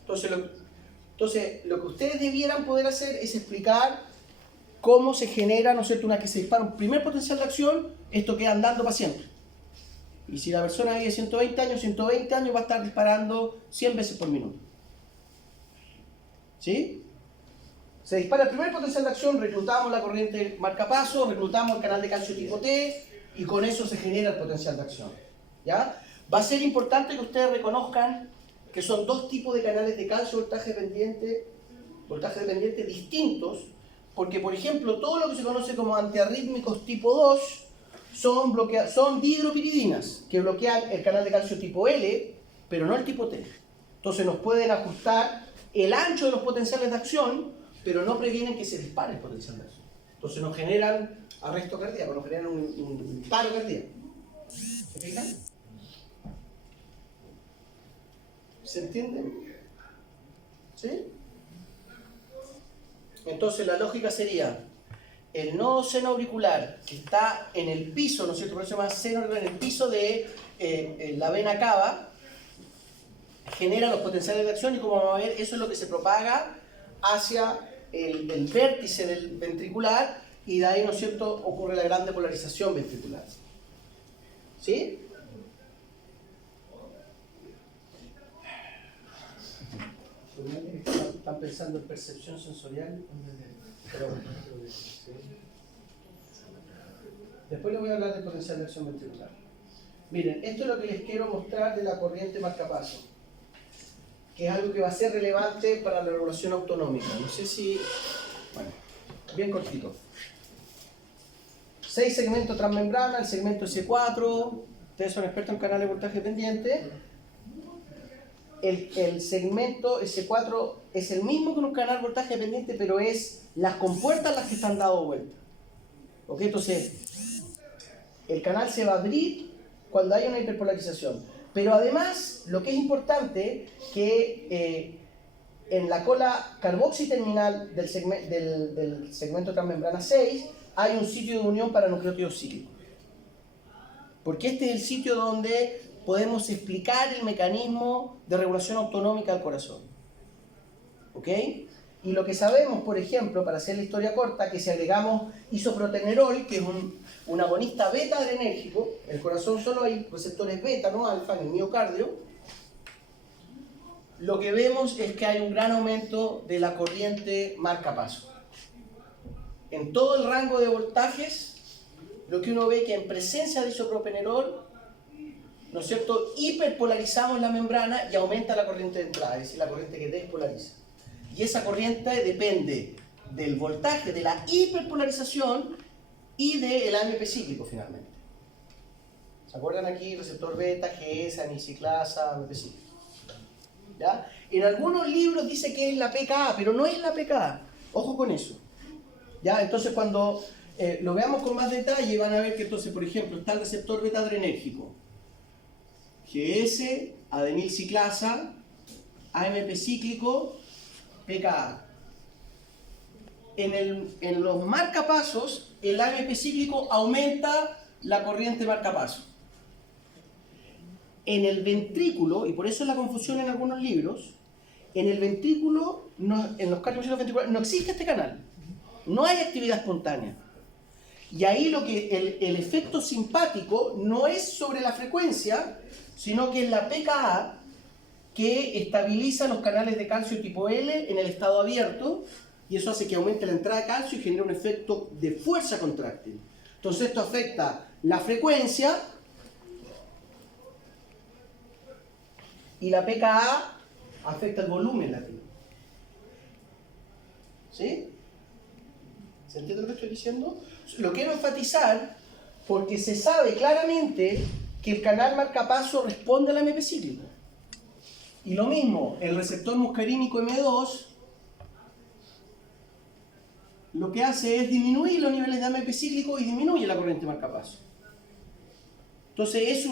Entonces, lo que ustedes debieran poder hacer es explicar cómo se genera, ¿no es cierto?, una que se dispara un primer potencial de acción, esto queda andando para siempre. Y si la persona vive 120 años va a estar disparando 100 veces por minuto. ¿Sí? Se dispara el primer potencial de acción, reclutamos la corriente marcapaso, reclutamos el canal de calcio tipo T y con eso se genera el potencial de acción. ¿Ya? Va a ser importante que ustedes reconozcan que son dos tipos de canales de calcio voltaje dependiente distintos, porque por ejemplo todo lo que se conoce como antiarrítmicos tipo 2 son dihidropiridinas que bloquean el canal de calcio tipo L, pero no el tipo T. Entonces nos pueden ajustar el ancho de los potenciales de acción, pero no previenen que se dispare el potencial de acción. Entonces nos generan arresto cardíaco, nos generan un paro cardíaco. ¿Se fijan? ¿Se entiende? ¿Sí? Entonces la lógica sería: el nodo seno auricular que está en el piso, ¿no es cierto?, por eso se llama seno auricular, en el piso de la vena cava, genera los potenciales de acción y como vamos a ver, eso es lo que se propaga hacia el vértice del ventricular y de ahí, ¿no es cierto?, ocurre la gran depolarización ventricular. ¿Sí? ¿Están pensando en percepción sensorial? Después les voy a hablar del potencial de acción ventricular. Miren, esto es lo que les quiero mostrar de la corriente marcapaso, que es algo que va a ser relevante para la regulación autonómica. No sé si... Bueno, bien cortito. 6 segmentos transmembrana, el segmento S4. Ustedes son expertos en canales de voltaje pendiente. El segmento S4 es el mismo que un canal voltaje pendiente, pero es las compuertas las que están dando vuelta. ¿Ok? Entonces, el canal se va a abrir cuando haya una hiperpolarización. Pero además, lo que es importante, que en la cola carboxiterminal del segmento transmembrana 6, hay un sitio de unión para nucleótidos cíclicos. Porque este es el sitio donde podemos explicar el mecanismo de regulación autonómica del corazón. ¿Ok? Y lo que sabemos, por ejemplo, para hacer la historia corta, que si agregamos isoprotenerol, que es un agonista beta adrenérgico, en el corazón solo hay receptores beta, no alfa, en el miocardio, lo que vemos es que hay un gran aumento de la corriente marcapaso. En todo el rango de voltajes, lo que uno ve es que en presencia de isoprotenerol, ¿no es cierto?, hiperpolarizamos la membrana y aumenta la corriente de entrada, es decir, la corriente que despolariza. Y esa corriente depende del voltaje, de la hiperpolarización y del AMP cíclico finalmente. ¿Se acuerdan aquí? Receptor beta, GS, anisiclasa, AMP cíclico. ¿Ya? En algunos libros dice que es la PKA, pero no es la PKA. Ojo con eso. ¿Ya? Entonces cuando lo veamos con más detalle van a ver que entonces, por ejemplo, está el receptor beta adrenérgico. GS, adenilciclasa, AMP cíclico, PKA. En los marcapasos, el AMP cíclico aumenta la corriente marcapaso. En el ventrículo, y por eso es la confusión en algunos libros, en el ventrículo, en los cardiomiocitos ventriculares, no existe este canal. No hay actividad espontánea. Y ahí el efecto simpático no es sobre la frecuencia, sino que es la PKA que estabiliza los canales de calcio tipo L en el estado abierto, y eso hace que aumente la entrada de calcio y genere un efecto de fuerza contráctil. Entonces esto afecta la frecuencia y la PKA afecta el volumen latido. ¿Sí? ¿Se entiende lo que estoy diciendo? Lo quiero enfatizar porque se sabe claramente que el canal marcapaso responde al AMP cíclico. Y lo mismo, el receptor muscarínico M2 lo que hace es disminuir los niveles de AMP cíclico y disminuye la corriente marcapaso. Entonces es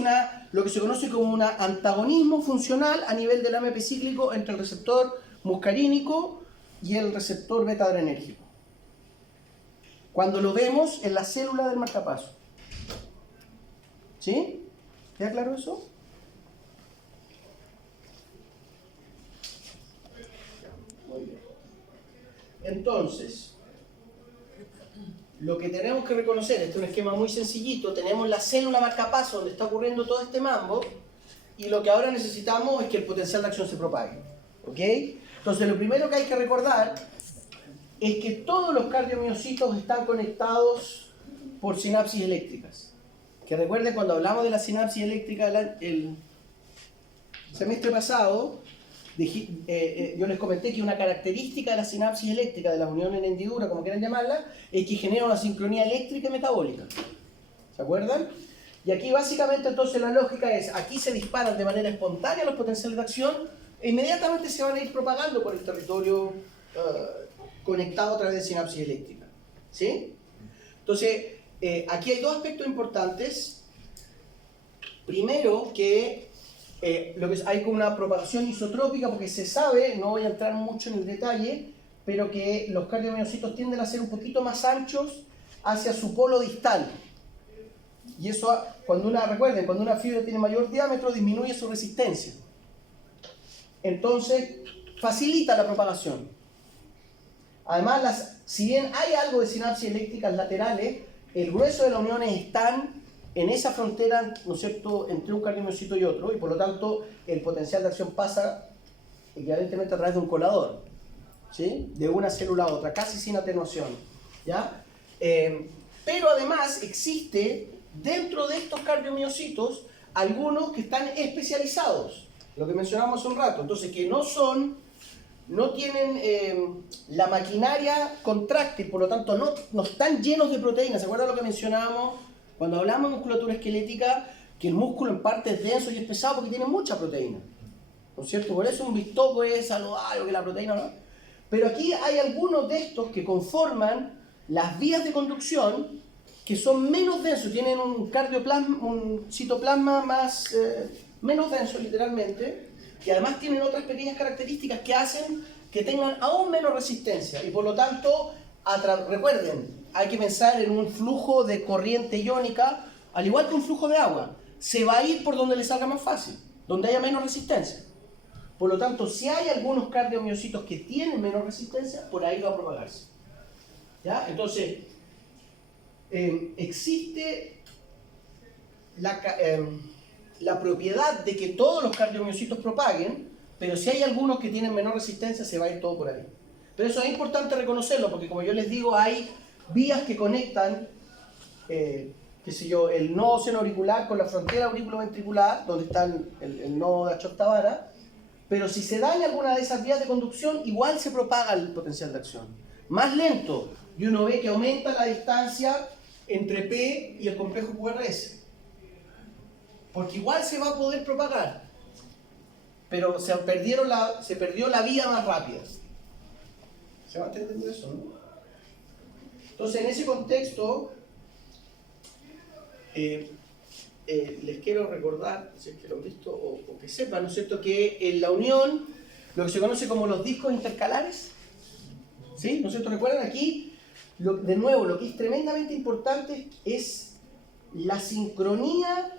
lo que se conoce como un antagonismo funcional a nivel del AMP cíclico entre el receptor muscarínico y el receptor beta adrenérgico. Cuando lo vemos en la célula del marcapaso. ¿Sí? ¿Queda claro eso? Muy bien. Entonces, lo que tenemos que reconocer, este es un esquema muy sencillito, tenemos la célula marcapaso donde está ocurriendo todo este mambo, y lo que ahora necesitamos es que el potencial de acción se propague. ¿Ok? Entonces, lo primero que hay que recordar es que todos los cardiomiocitos están conectados por sinapsis eléctricas. Que recuerden cuando hablamos de la sinapsis eléctrica el semestre pasado, yo les comenté que una característica de la sinapsis eléctrica, de las uniones en hendidura, como quieran llamarla, es que genera una sincronía eléctrica y metabólica. ¿Se acuerdan? Y aquí básicamente entonces la lógica es, aquí se disparan de manera espontánea los potenciales de acción e inmediatamente se van a ir propagando por el territorio conectado a través de sinapsis eléctrica. ¿Sí? Entonces, aquí hay dos aspectos importantes. Primero, que hay como una propagación isotrópica, porque se sabe, no voy a entrar mucho en el detalle, pero que los cardiomiocitos tienden a ser un poquito más anchos hacia su polo distal. Y eso, recuerden, cuando una fibra tiene mayor diámetro, disminuye su resistencia. Entonces, facilita la propagación. Además, si bien hay algo de sinapsis eléctricas laterales, el grueso de las uniones están en esa frontera, ¿no es cierto?, entre un cardiomiocito y otro, y por lo tanto el potencial de acción pasa equivalentemente a través de un colador, ¿sí?, de una célula a otra, casi sin atenuación, ¿ya? Pero además existe dentro de estos cardiomiocitos algunos que están especializados, lo que mencionamos hace un rato, entonces que no tienen la maquinaria contráctil, por lo tanto no están llenos de proteínas. ¿Se acuerdan lo que mencionábamos cuando hablamos de musculatura esquelética? Que el músculo en parte es denso y es pesado porque tiene mucha proteína, ¿no es cierto? Por eso un bistoco es saludable, que la proteína no. Pero aquí hay algunos de estos que conforman las vías de conducción que son menos densos, tienen un citoplasma menos denso literalmente, y además tienen otras pequeñas características que hacen que tengan aún menos resistencia y por lo tanto, recuerden, hay que pensar en un flujo de corriente iónica, al igual que un flujo de agua. Se va a ir por donde le salga más fácil, donde haya menos resistencia. Por lo tanto, si hay algunos cardiomiocitos que tienen menos resistencia, por ahí va a propagarse. ¿Ya? Entonces, existe la propiedad de que todos los cardiomiocitos propaguen, pero si hay algunos que tienen menor resistencia, se va a ir todo por ahí. Pero eso es importante reconocerlo, porque como yo les digo, hay vías que conectan, qué sé yo, el nodo senoauricular con la frontera auriculoventricular, donde está el nodo de Achortavara, pero si se daña alguna de esas vías de conducción, igual se propaga el potencial de acción. Más lento, y uno ve que aumenta la distancia entre P y el complejo QRS. Porque igual se va a poder propagar, pero se perdió la vía más rápida. ¿Se va entendiendo eso, no? Entonces, en ese contexto, les quiero recordar, si es que lo han visto o que sepan, ¿no es cierto?, que en la unión, lo que se conoce como los discos intercalares, ¿sí? ¿No es cierto? Recuerden aquí, de nuevo, lo que es tremendamente importante es la sincronía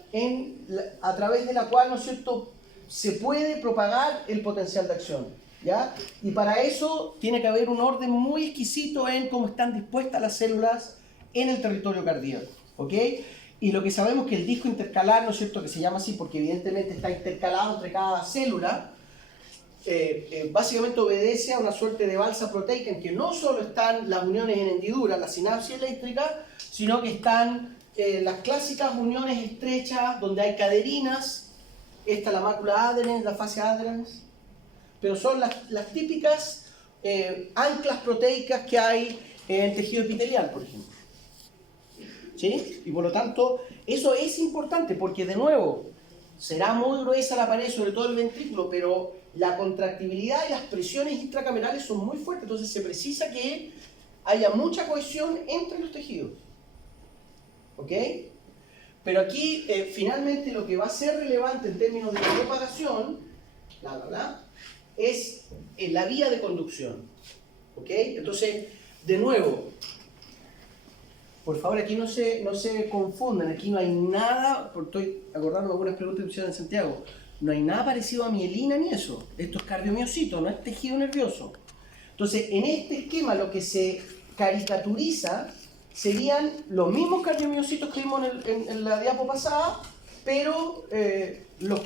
a través de la cual, ¿no es cierto?, se puede propagar el potencial de acción, ¿ya? Y para eso tiene que haber un orden muy exquisito en cómo están dispuestas las células en el territorio cardíaco, ¿ok? Y lo que sabemos que el disco intercalar, ¿no es cierto?, que se llama así porque evidentemente está intercalado entre cada célula, básicamente obedece a una suerte de balsa proteica en que no solo están las uniones en hendidura, la sinapsis eléctrica, sino que están las clásicas uniones estrechas donde hay caderinas, esta la mácula adherens, la fascia adherens, pero son las típicas anclas proteicas que hay en el tejido epitelial, por ejemplo. ¿Sí? Y por lo tanto, eso es importante porque, de nuevo, será muy gruesa la pared, sobre todo el ventrículo, pero la contractibilidad y las presiones intracamerales son muy fuertes, entonces se precisa que haya mucha cohesión entre los tejidos. ¿Ok? Pero aquí, finalmente, lo que va a ser relevante en términos de propagación, es la vía de conducción. ¿Ok? Entonces, de nuevo, por favor, aquí no se confundan, aquí no hay nada, estoy acordando algunas preguntas que hicieron en Santiago, no hay nada parecido a mielina ni eso, esto es cardiomiocito, no es tejido nervioso. Entonces, en este esquema lo que se caricaturiza serían los mismos cardiomiocitos que vimos en la diapo pasada, pero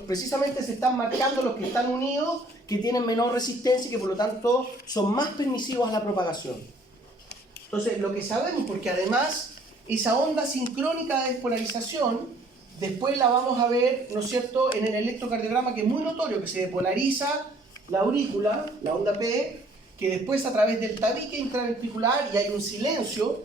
precisamente se están marcando los que están unidos, que tienen menor resistencia y que por lo tanto son más permisivos a la propagación. Entonces, lo que sabemos, porque además esa onda sincrónica de despolarización, después la vamos a ver, ¿no es cierto?, en el electrocardiograma, que es muy notorio, que se depolariza la aurícula, la onda P, que después a través del tabique intraventricular, y hay un silencio,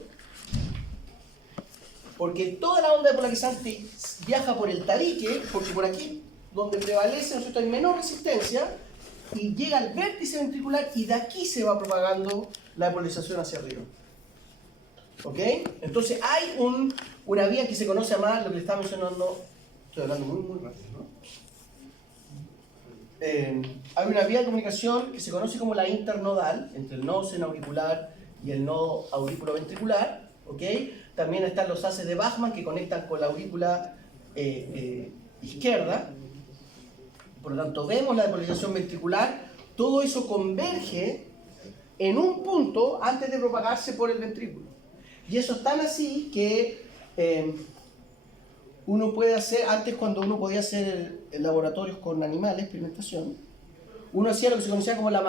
porque toda la onda depolarizante viaja por el tabique, porque por aquí, donde prevalece, ¿no es cierto?, hay menor resistencia, y llega al vértice ventricular, y de aquí se va propagando la depolarización hacia arriba. ¿Ok? Entonces hay una vía que se conoce más, lo que le estaba mencionando, estoy hablando muy rápido, ¿no? Hay una vía de comunicación que se conoce como la internodal, entre el nodo senoauricular y el nodo auriculoventricular, ¿ok? También están los haces de Bachmann que conectan con la aurícula izquierda. Por lo tanto, vemos la depolarización ventricular, todo eso converge en un punto antes de propagarse por el ventrículo. Y eso es tan así que uno puede hacer, antes cuando uno podía hacer laboratorios con animales, experimentación, uno hacía lo que se conocía como la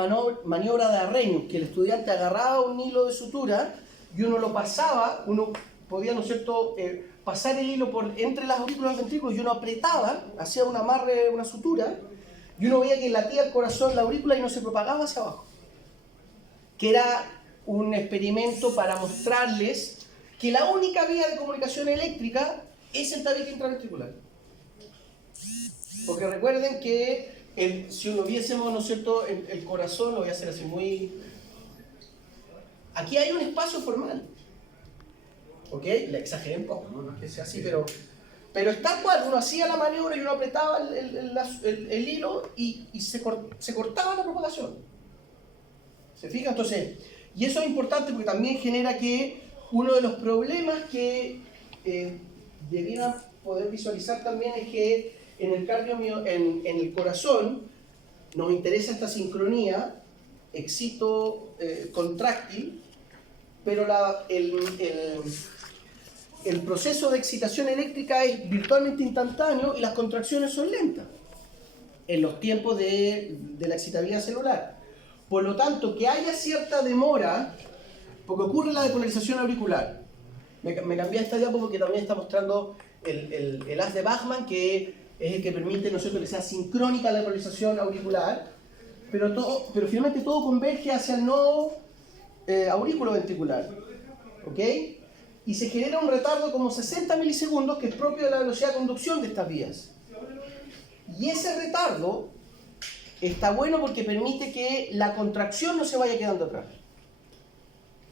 maniobra de Arrhenius, que el estudiante agarraba un hilo de sutura y uno lo pasaba, uno podía, ¿no es cierto?, pasar el hilo entre las aurículas y los ventrículos y uno apretaba, hacía un amarre, una sutura, y uno veía que latía el corazón, la aurícula y no se propagaba hacia abajo. Que era un experimento para mostrarles que la única vía de comunicación eléctrica es el tabique intraventricular. Porque recuerden que si uno viésemos, ¿no es cierto?, el corazón, lo voy a hacer así muy... Aquí hay un espacio formal. ¿Ok? Le exageré un poco, no es que sea así, pero está cual, uno hacía la maniobra y uno apretaba el hilo y se cortaba la propagación. ¿Se fija? Entonces, y eso es importante porque también genera que Uno de los problemas que debieran poder visualizar también es que en el corazón nos interesa esta sincronía excito-contráctil, pero el proceso de excitación eléctrica es virtualmente instantáneo y las contracciones son lentas en los tiempos de la excitabilidad celular. Por lo tanto, que haya cierta demora, porque ocurre la depolarización auricular. Me cambié a esta diapo porque también está mostrando el haz de Bachmann, que es el que permite, ¿no es cierto?, que sea sincrónica la depolarización auricular, pero finalmente todo converge hacia el nodo aurículo-ventricular. ¿Ok? Y se genera un retardo como 60 milisegundos que es propio de la velocidad de conducción de estas vías. Y ese retardo está bueno porque permite que la contracción no se vaya quedando atrás.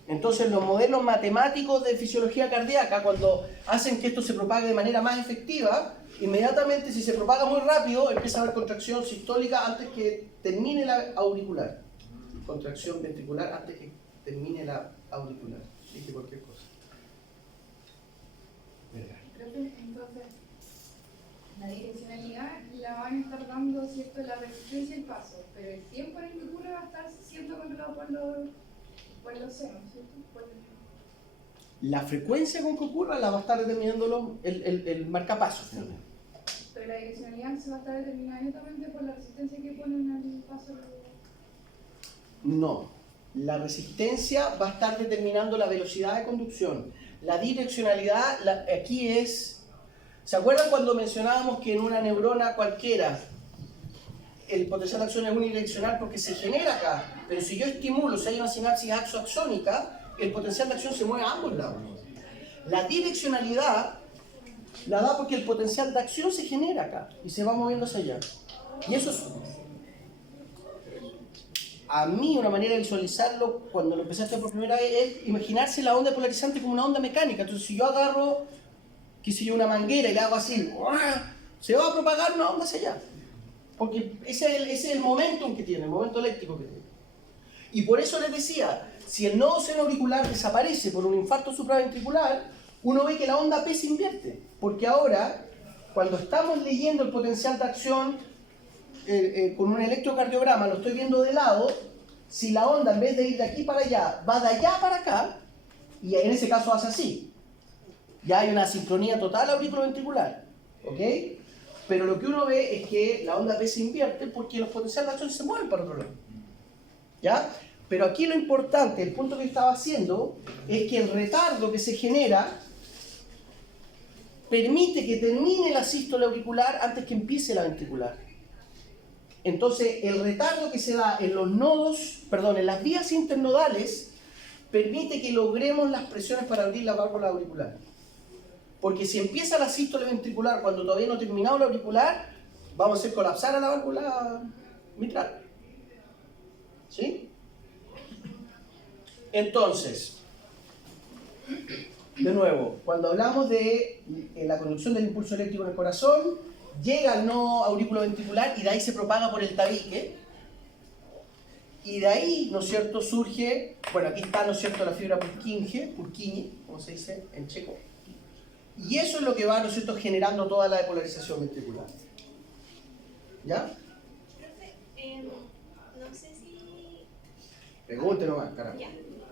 Entonces los modelos matemáticos de fisiología cardíaca, cuando hacen que esto se propague de manera más efectiva, inmediatamente si se propaga muy rápido empieza a haber contracción sistólica antes que termine la auricular. Contracción ventricular antes que termine la auricular. Dije cualquier cosa. Entonces, la direccionalidad la van a estar dando, ¿cierto?, la resistencia y el paso, pero el tiempo en el que ocurre va a estar siendo controlado por los senos, ¿cierto? La frecuencia con que ocurra la va a estar determinando el marcapaso. Pero la direccionalidad se va a estar determinada netamente por la resistencia que ponen al paso. No, la resistencia va a estar determinando la velocidad de conducción. La direccionalidad aquí es... ¿Se acuerdan cuando mencionábamos que en una neurona cualquiera el potencial de acción es unidireccional porque se genera acá? Pero si yo estimulo, si hay una sinapsis axoaxónica, el potencial de acción se mueve a ambos lados. La direccionalidad la da porque el potencial de acción se genera acá y se va moviendo hacia allá. Y eso es... A mí una manera de visualizarlo cuando lo empecé a hacer por primera vez es imaginarse la onda polarizante como una onda mecánica. Entonces si yo agarro, qué sé yo, una manguera y la hago así, se va a propagar una onda hacia allá. Porque ese es el momentum que tiene, el momento eléctrico que tiene. Y por eso les decía, si el nodo seno-auricular desaparece por un infarto supraventricular, uno ve que la onda P se invierte. Porque ahora, cuando estamos leyendo el potencial de acción con un electrocardiograma, lo estoy viendo de lado, si la onda en vez de ir de aquí para allá, va de allá para acá, y en ese caso hace así. Ya hay una sincronía total auriculoventricular. ¿Ok? Pero lo que uno ve es que la onda P se invierte porque los potenciales de acción se mueven para otro lado. ¿Ya? Pero aquí lo importante, el punto que estaba haciendo, es que el retardo que se genera permite que termine la sístole auricular antes que empiece la ventricular. Entonces, el retardo que se da en los nodos, perdón, en las vías internodales, permite que logremos las presiones para abrir la válvula auricular. Porque si empieza la sístole ventricular cuando todavía no ha terminado la auricular, vamos a hacer colapsar a la válvula mitral. ¿Sí? Entonces, de nuevo, cuando hablamos de la conducción del impulso eléctrico en el corazón, llega al nodo auriculoventricular y de ahí se propaga por el tabique. Y de ahí, ¿no es cierto?, surge, bueno, aquí está, ¿no es cierto?, la fibra Purkinje, como se dice en checo. Y eso es lo que va, ¿no es cierto?, generando toda la depolarización ventricular. ¿Ya? Profe, no sé si... Pregunte nomás, carajo. Ya.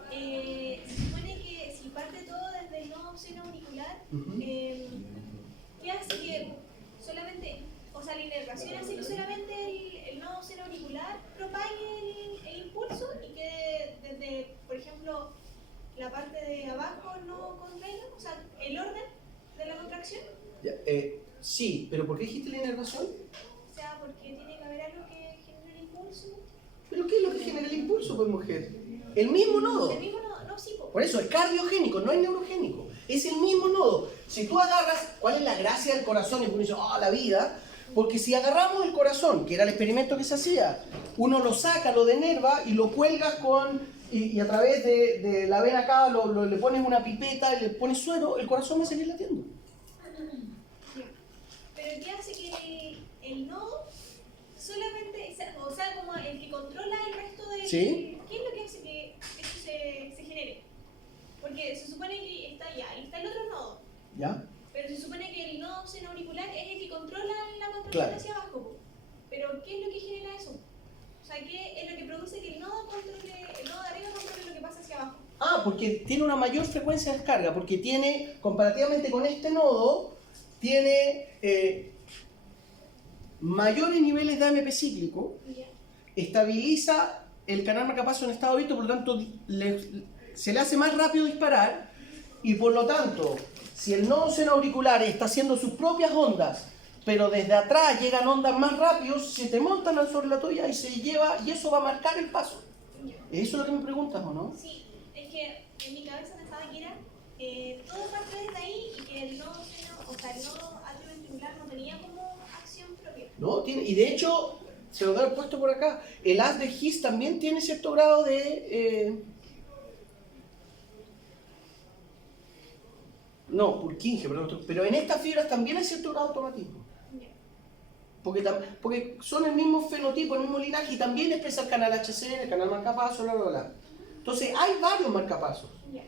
Se supone que si parte todo desde el nodo seno-auricular, ¿qué hace que solamente, o sea, la inervación hace que solamente el nodo seno-auricular propague el impulso y que desde, por ejemplo, la parte de abajo no contraiga, o sea, el orden de la contracción? Ya, sí, pero ¿por qué dijiste la inervación? O sea, porque tiene que haber algo que genere el impulso. ¿Pero qué es lo que genera el impulso, pues, mujer? El mismo nodo. El mismo nodo, no, sí, po. Por eso es cardiogénico, no es neurogénico. Es el mismo nodo. Si tú agarras, ¿cuál es la gracia del corazón? Y uno dice, la vida. Porque si agarramos el corazón, que era el experimento que se hacía, uno lo saca, lo denerva y lo cuelgas y a través de la vena acá le pones una pipeta y le pones suero, el corazón va a seguir latiendo. Pero ¿qué hace que el nodo solamente, o sea, como el que controla el resto de... ¿Sí? ¿Qué es lo que hace que esto se genere? Porque se supone que está allá, y está el otro nodo. ¿Ya? Pero se supone que el nodo seno auricular es el que controla la contracción Claro. hacia abajo. Po. Pero ¿qué es lo que genera eso? O sea, ¿qué es lo que produce que el nodo de arriba controle lo que pasa hacia abajo? Ah, porque tiene una mayor frecuencia de descarga, porque tiene, comparativamente con este nodo, tiene mayores niveles de AMP cíclico, Ya. estabiliza el canal marcapaso en estado abierto, por lo tanto se le hace más rápido disparar, y por lo tanto, si el nodo seno auricular está haciendo sus propias ondas, pero desde atrás llegan ondas más rápido, se te montan sobre la tuya y se lleva, y eso va a marcar el paso. ¿Eso es lo que me preguntas o no? Sí, es que en mi cabeza pensaba que era todo parte desde ahí y que el nodo seno, o sea, el nodo atrioventricular no tenía como acción propia. ¿No? Tiene, y de hecho, se lo he puesto por acá, el haz de His también tiene cierto grado de... no, Purkinje, perdón, pero en estas fibras también hay cierto grado de automatismo. Ya. Porque son el mismo fenotipo, el mismo linaje, y también expresa el canal HC, el canal marcapaso, bla, bla, bla. Entonces, hay varios marcapasos. Ya.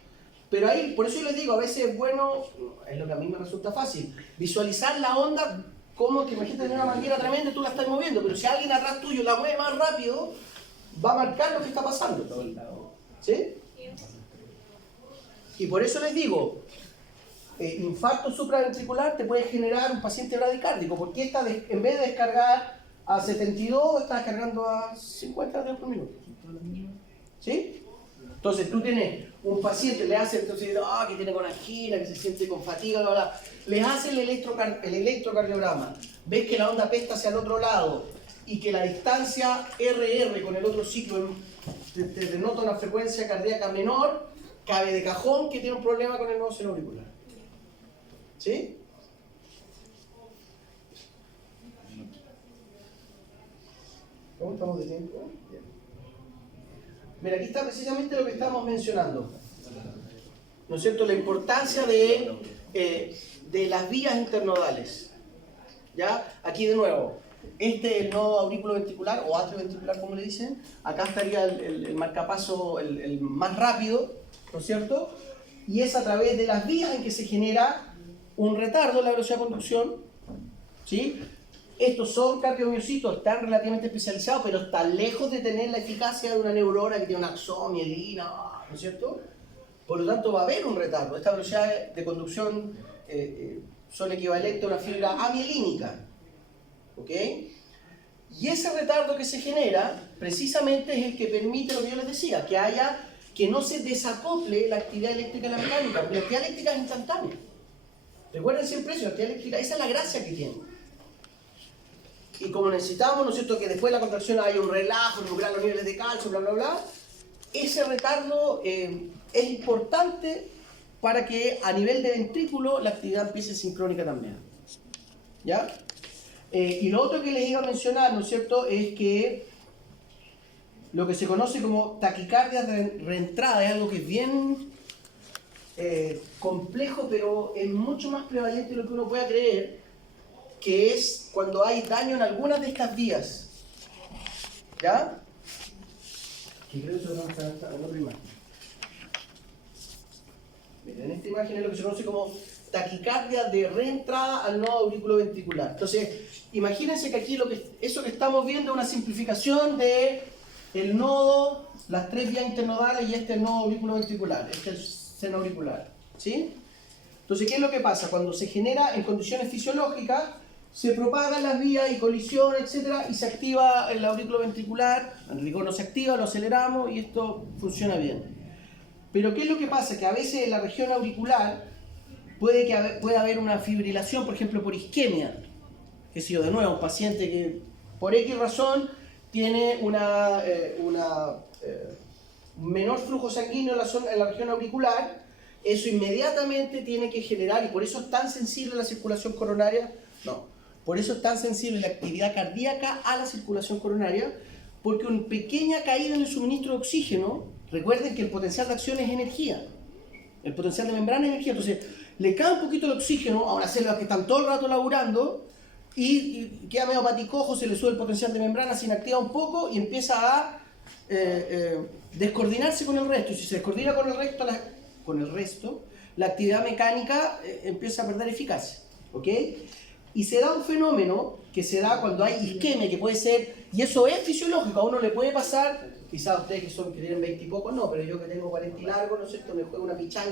Pero ahí, por eso yo les digo, a veces es bueno, es lo que a mí me resulta fácil, visualizar la onda como que imagínate de una manera tremenda y tú la estás moviendo, pero si alguien atrás tuyo la mueve más rápido, va a marcar lo que está pasando. ¿Sí? Y por eso les digo, infarto supraventricular te puede generar un paciente bradicárdico, porque esta en vez de descargar a 72, está descargando a 50 radios por minuto. ¿Sí? Entonces tú tienes un paciente, le hace entonces, que tiene con angina, que se siente con fatiga, bla, bla. Les hace el electrocardiograma, ves que la onda pesta hacia el otro lado y que la distancia RR con el otro ciclo te denota una frecuencia cardíaca menor, cabe de cajón que tiene un problema con el nodo seno auricular. ¿Sí? ¿Cómo estamos de tiempo? Bien. Mira, aquí está precisamente lo que estamos mencionando. ¿No es cierto? La importancia de las vías internodales. ¿Ya? Aquí de nuevo. Este es el nodo auriculoventricular o atrioventricular, como le dicen. Acá estaría el marcapaso el más rápido, ¿no es cierto? Y es a través de las vías en que se genera un retardo en la velocidad de conducción. ¿Sí? Estos son cardiomiocitos, están relativamente especializados, pero están lejos de tener la eficacia de una neurona que tiene una axón, mielina, ¿no es cierto? Por lo tanto, va a haber un retardo. Esta velocidad de conducción son equivalentes a una fibra amielínica. ¿Ok? Y ese retardo que se genera, precisamente es el que permite lo que yo les decía, que no se desacople la actividad eléctrica de la mecánica, porque la actividad eléctrica es instantánea. Recuerden siempre eso, la actividad eléctrica, esa es la gracia que tiene. Y como necesitamos, ¿no es cierto?, que después de la contracción haya un relajo, recuperar los niveles de calcio, bla, bla, bla, ese retardo es importante para que a nivel de ventrículo la actividad empiece sincrónica también. ¿Ya? Y lo otro que les iba a mencionar, ¿no es cierto?, es que lo que se conoce como taquicardia reentrada es algo que es bien complejo, pero es mucho más prevalente de lo que uno pueda creer, que es cuando hay daño en algunas de estas vías. ¿Ya? Que creo que eso lo vamos a ver en otra imagen. Miren, en esta imagen es lo que se conoce como taquicardia de reentrada al nodo auriculoventricular. Entonces, imagínense que aquí eso que estamos viendo es una simplificación de el nodo, las tres vías internodales y este es el nodo auriculoventricular, este es el seno auricular. ¿Sí? Entonces, ¿qué es lo que pasa? Cuando se genera en condiciones fisiológicas, se propagan las vías y colisión, etc. Y se activa el auriculoventricular, en rigor no se activa, lo aceleramos y esto funciona bien. Pero ¿qué es lo que pasa? Que a veces en la región auricular puede haber una fibrilación, por ejemplo, por isquemia. Que si yo, de nuevo, un paciente que por X razón tiene un menor flujo sanguíneo en la región auricular, eso inmediatamente tiene que generar, y por eso es tan sensible la circulación coronaria, por eso es tan sensible la actividad cardíaca a la circulación coronaria, porque una pequeña caída en el suministro de oxígeno, recuerden que el potencial de acción es energía, el potencial de membrana es energía, entonces le cae un poquito el oxígeno a unas células que están todo el rato laburando y queda medio paticojo, se le sube el potencial de membrana, se inactiva un poco y empieza a descoordinarse con el resto, y si se descoordina con el resto con el resto, la actividad mecánica empieza a perder eficacia, ¿ok? Y se da un fenómeno que se da cuando hay isquemia, que puede ser, y eso es fisiológico, a uno le puede pasar, quizás ustedes que tienen 20 y pocos no, pero yo que tengo 40 y largo, ¿no es cierto?, me juego una pichanga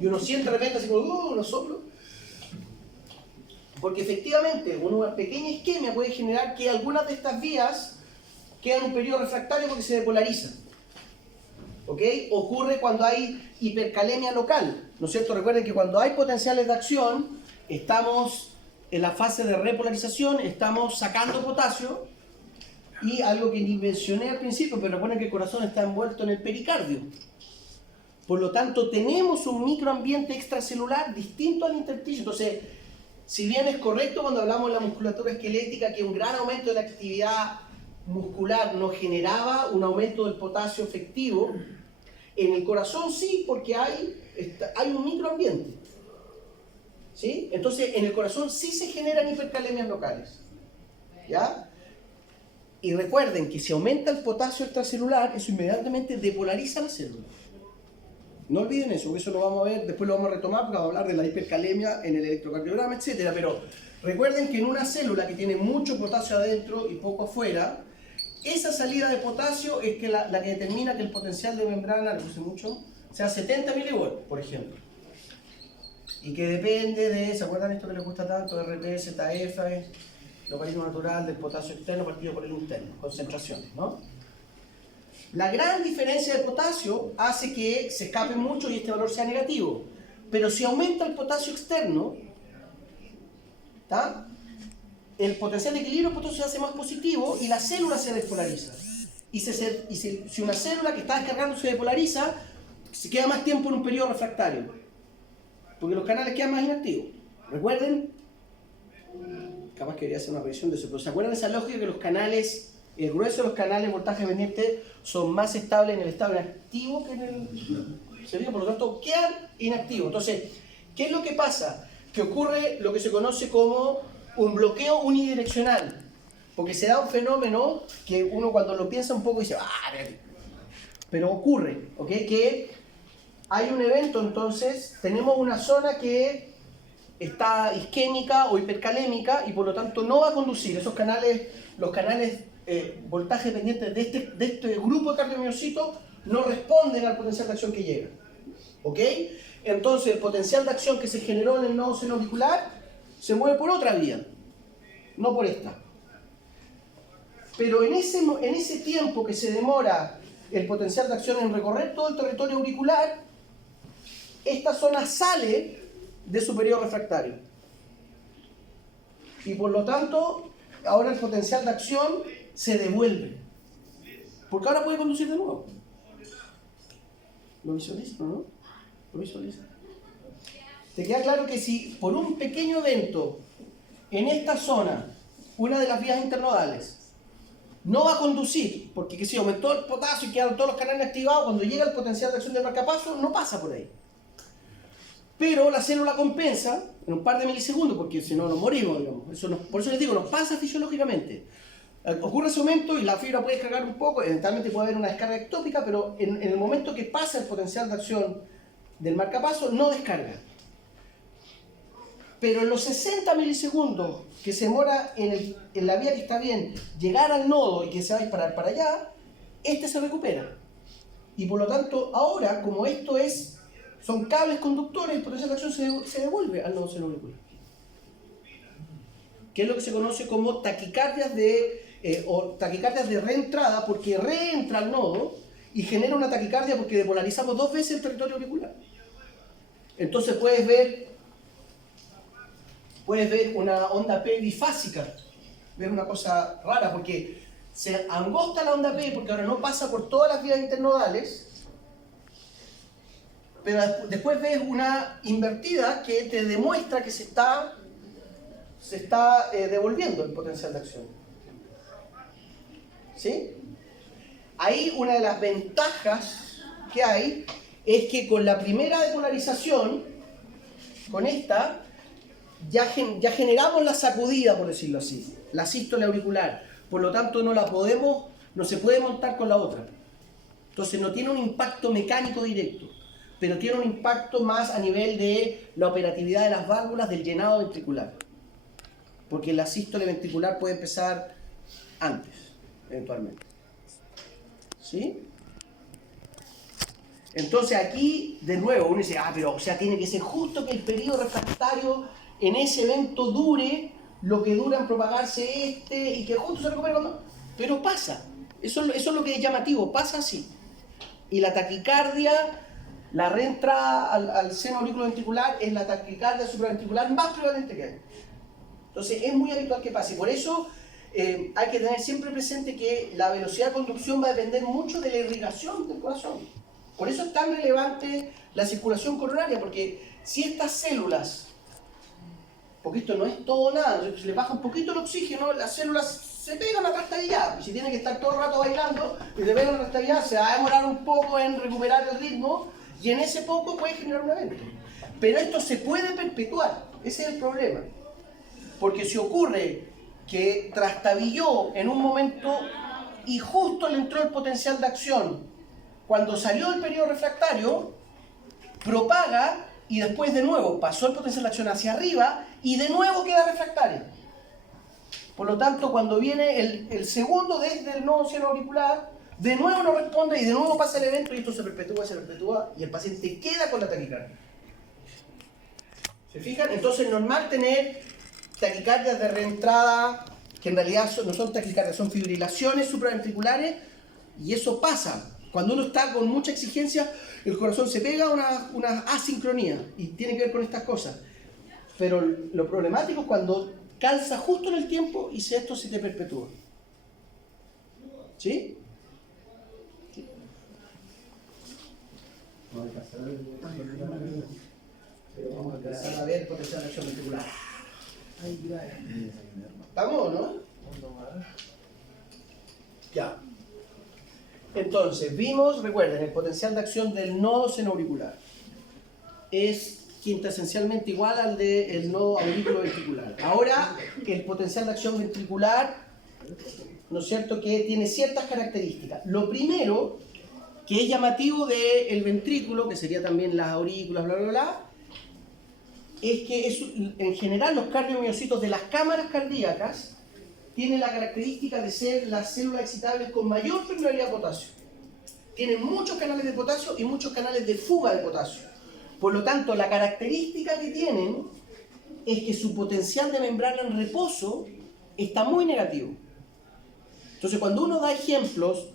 y uno siente de repente así como, uno soplo. Porque efectivamente, una pequeña isquemia puede generar que algunas de estas vías quedan en un periodo refractario porque se depolarizan. ¿Ok? Ocurre cuando hay hipercalemia local, ¿no es cierto? Recuerden que cuando hay potenciales de acción, estamos en la fase de repolarización, estamos sacando potasio, y algo que ni mencioné al principio, pero recuerden que el corazón está envuelto en el pericardio. Por lo tanto, tenemos un microambiente extracelular distinto al intersticio. Entonces, si bien es correcto cuando hablamos de la musculatura esquelética que un gran aumento de la actividad muscular nos generaba un aumento del potasio efectivo, en el corazón sí, porque hay un microambiente. ¿Sí? Entonces, en el corazón sí se generan hipercalemias locales. ¿Ya? Y recuerden que si aumenta el potasio extracelular, eso inmediatamente depolariza la célula. No olviden eso, porque eso lo vamos a ver, después lo vamos a retomar porque vamos a hablar de la hipercalemia en el electrocardiograma, etc. Pero recuerden que en una célula que tiene mucho potasio adentro y poco afuera, esa salida de potasio es que la que determina que el potencial de membrana, le puse mucho, sea 70 milivolts, por ejemplo. Y que depende de, ¿se acuerdan esto que les gusta tanto? RP, ZF, logaritmo natural del potasio externo partido por el interno, concentraciones, ¿no? La gran diferencia de potasio hace que se escape mucho y este valor sea negativo. Pero si aumenta el potasio externo, ¿tá?, el potencial de equilibrio del potasio se hace más positivo y la célula se despolariza. Y si una célula que está descargando se depolariza, se queda más tiempo en un periodo refractario. Porque los canales quedan más inactivos. Recuerden, capaz que quería hacer una revisión de eso, pero ¿se acuerdan de esa lógica que los canales, el grueso de los canales voltaje dependiente son más estables en el estado inactivo que en el servicio, por lo tanto quedan inactivos? Entonces, ¿qué es lo que pasa? Que ocurre lo que se conoce como un bloqueo unidireccional, porque se da un fenómeno que uno cuando lo piensa un poco dice, pero ocurre, ¿ok? Que hay un evento, entonces tenemos una zona que está isquémica o hipercalémica y por lo tanto no va a conducir esos canales, los canales voltaje dependientes de este grupo de cardiomiocitos no responden al potencial de acción que llega. ¿Ok? Entonces el potencial de acción que se generó en el nodo senoauricular se mueve por otra vía, no por esta. Pero en ese tiempo que se demora el potencial de acción en recorrer todo el territorio auricular, esta zona sale de su periodo refractario. Y por lo tanto, ahora el potencial de acción se devuelve. Porque ahora puede conducir de nuevo. ¿Lo visualizan, no? ¿Lo visualizan? ¿Te queda claro que si por un pequeño evento en esta zona, una de las vías internodales, no va a conducir, porque si aumentó el potasio y quedaron todos los canales activados, cuando llega el potencial de acción del marcapaso, no pasa por ahí. Pero la célula compensa en un par de milisegundos, porque si no nos morimos, digamos. Por eso les digo, nos pasa fisiológicamente. Ocurre ese momento y la fibra puede descargar un poco, eventualmente puede haber una descarga ectópica, pero en el momento que pasa el potencial de acción del marcapaso, no descarga. Pero en los 60 milisegundos que se demora en la vía que está bien llegar al nodo y que se va a disparar para allá, este se recupera. Y por lo tanto, ahora, como esto son cables conductores, el potencial de acción se devuelve al nodo senoauricular. Que es lo que se conoce como taquicardias de reentrada, porque reentra al nodo y genera una taquicardia porque depolarizamos 2 veces el territorio auricular. Entonces puedes ver una onda P bifásica. Es una cosa rara porque se angosta la onda P porque ahora no pasa por todas las vías internodales, pero después ves una invertida que te demuestra que se está devolviendo el potencial de acción. ¿Sí? Ahí una de las ventajas que hay es que con la primera depolarización, con esta, ya generamos la sacudida, por decirlo así, la sístole auricular. Por lo tanto, no se puede montar con la otra. Entonces no tiene un impacto mecánico directo. pero tiene un impacto más a nivel de la operatividad de las válvulas del llenado ventricular. Porque la sístole ventricular puede empezar antes, eventualmente. ¿Sí? Entonces aquí, de nuevo, uno dice, pero o sea, tiene que ser justo que el periodo refractario en ese evento dure lo que dura en propagarse y que justo se recupere cuando... Pero pasa. Eso es lo que es llamativo, pasa así. Y la taquicardia, la reentrada al seno auriculoventricular es la taquicardia supraventricular más prevalente que hay. Entonces es muy habitual que pase. Por eso hay que tener siempre presente que la velocidad de conducción va a depender mucho de la irrigación del corazón. Por eso es tan relevante la circulación coronaria, porque si estas células, porque esto no es todo nada, si le baja un poquito el oxígeno, las células se pegan a trastabillada. Y si tienen que estar todo el rato bailando y te pegan a trastabillada, se va a demorar un poco en recuperar el ritmo y en ese poco puede generar un evento. Pero esto se puede perpetuar, ese es el problema. Porque si ocurre que trastabilló en un momento y justo le entró el potencial de acción, cuando salió el periodo refractario, propaga y después de nuevo pasó el potencial de acción hacia arriba y de nuevo queda refractario. Por lo tanto, cuando viene el segundo desde el nodo seno auricular, de nuevo no responde y de nuevo pasa el evento y esto se perpetúa y el paciente queda con la taquicardia. ¿Se fijan? Entonces es normal tener taquicardias de reentrada, que en realidad no son taquicardias, son fibrilaciones supraventriculares, y eso pasa. Cuando uno está con mucha exigencia, el corazón se pega a una asincronía y tiene que ver con estas cosas. Pero lo problemático es cuando calza justo en el tiempo y esto se te perpetúa. ¿Sí? Vamos a empezar a ver potencial de acción ventricular. ¿Estamos o no? Ya. Entonces, vimos, recuerden, el potencial de acción del nodo senoauricular es quintesencialmente igual al del nodo auriculoventricular. Ahora, el potencial de acción ventricular, ¿no es cierto?, que tiene ciertas características. Lo primero, que es llamativo del ventrículo, que sería también las aurículas, bla, bla, bla, es que en general los cardiomiocitos de las cámaras cardíacas tienen la característica de ser las células excitables con mayor permeabilidad a potasio. Tienen muchos canales de potasio y muchos canales de fuga de potasio. Por lo tanto, la característica que tienen es que su potencial de membrana en reposo está muy negativo. Entonces, cuando uno da ejemplos,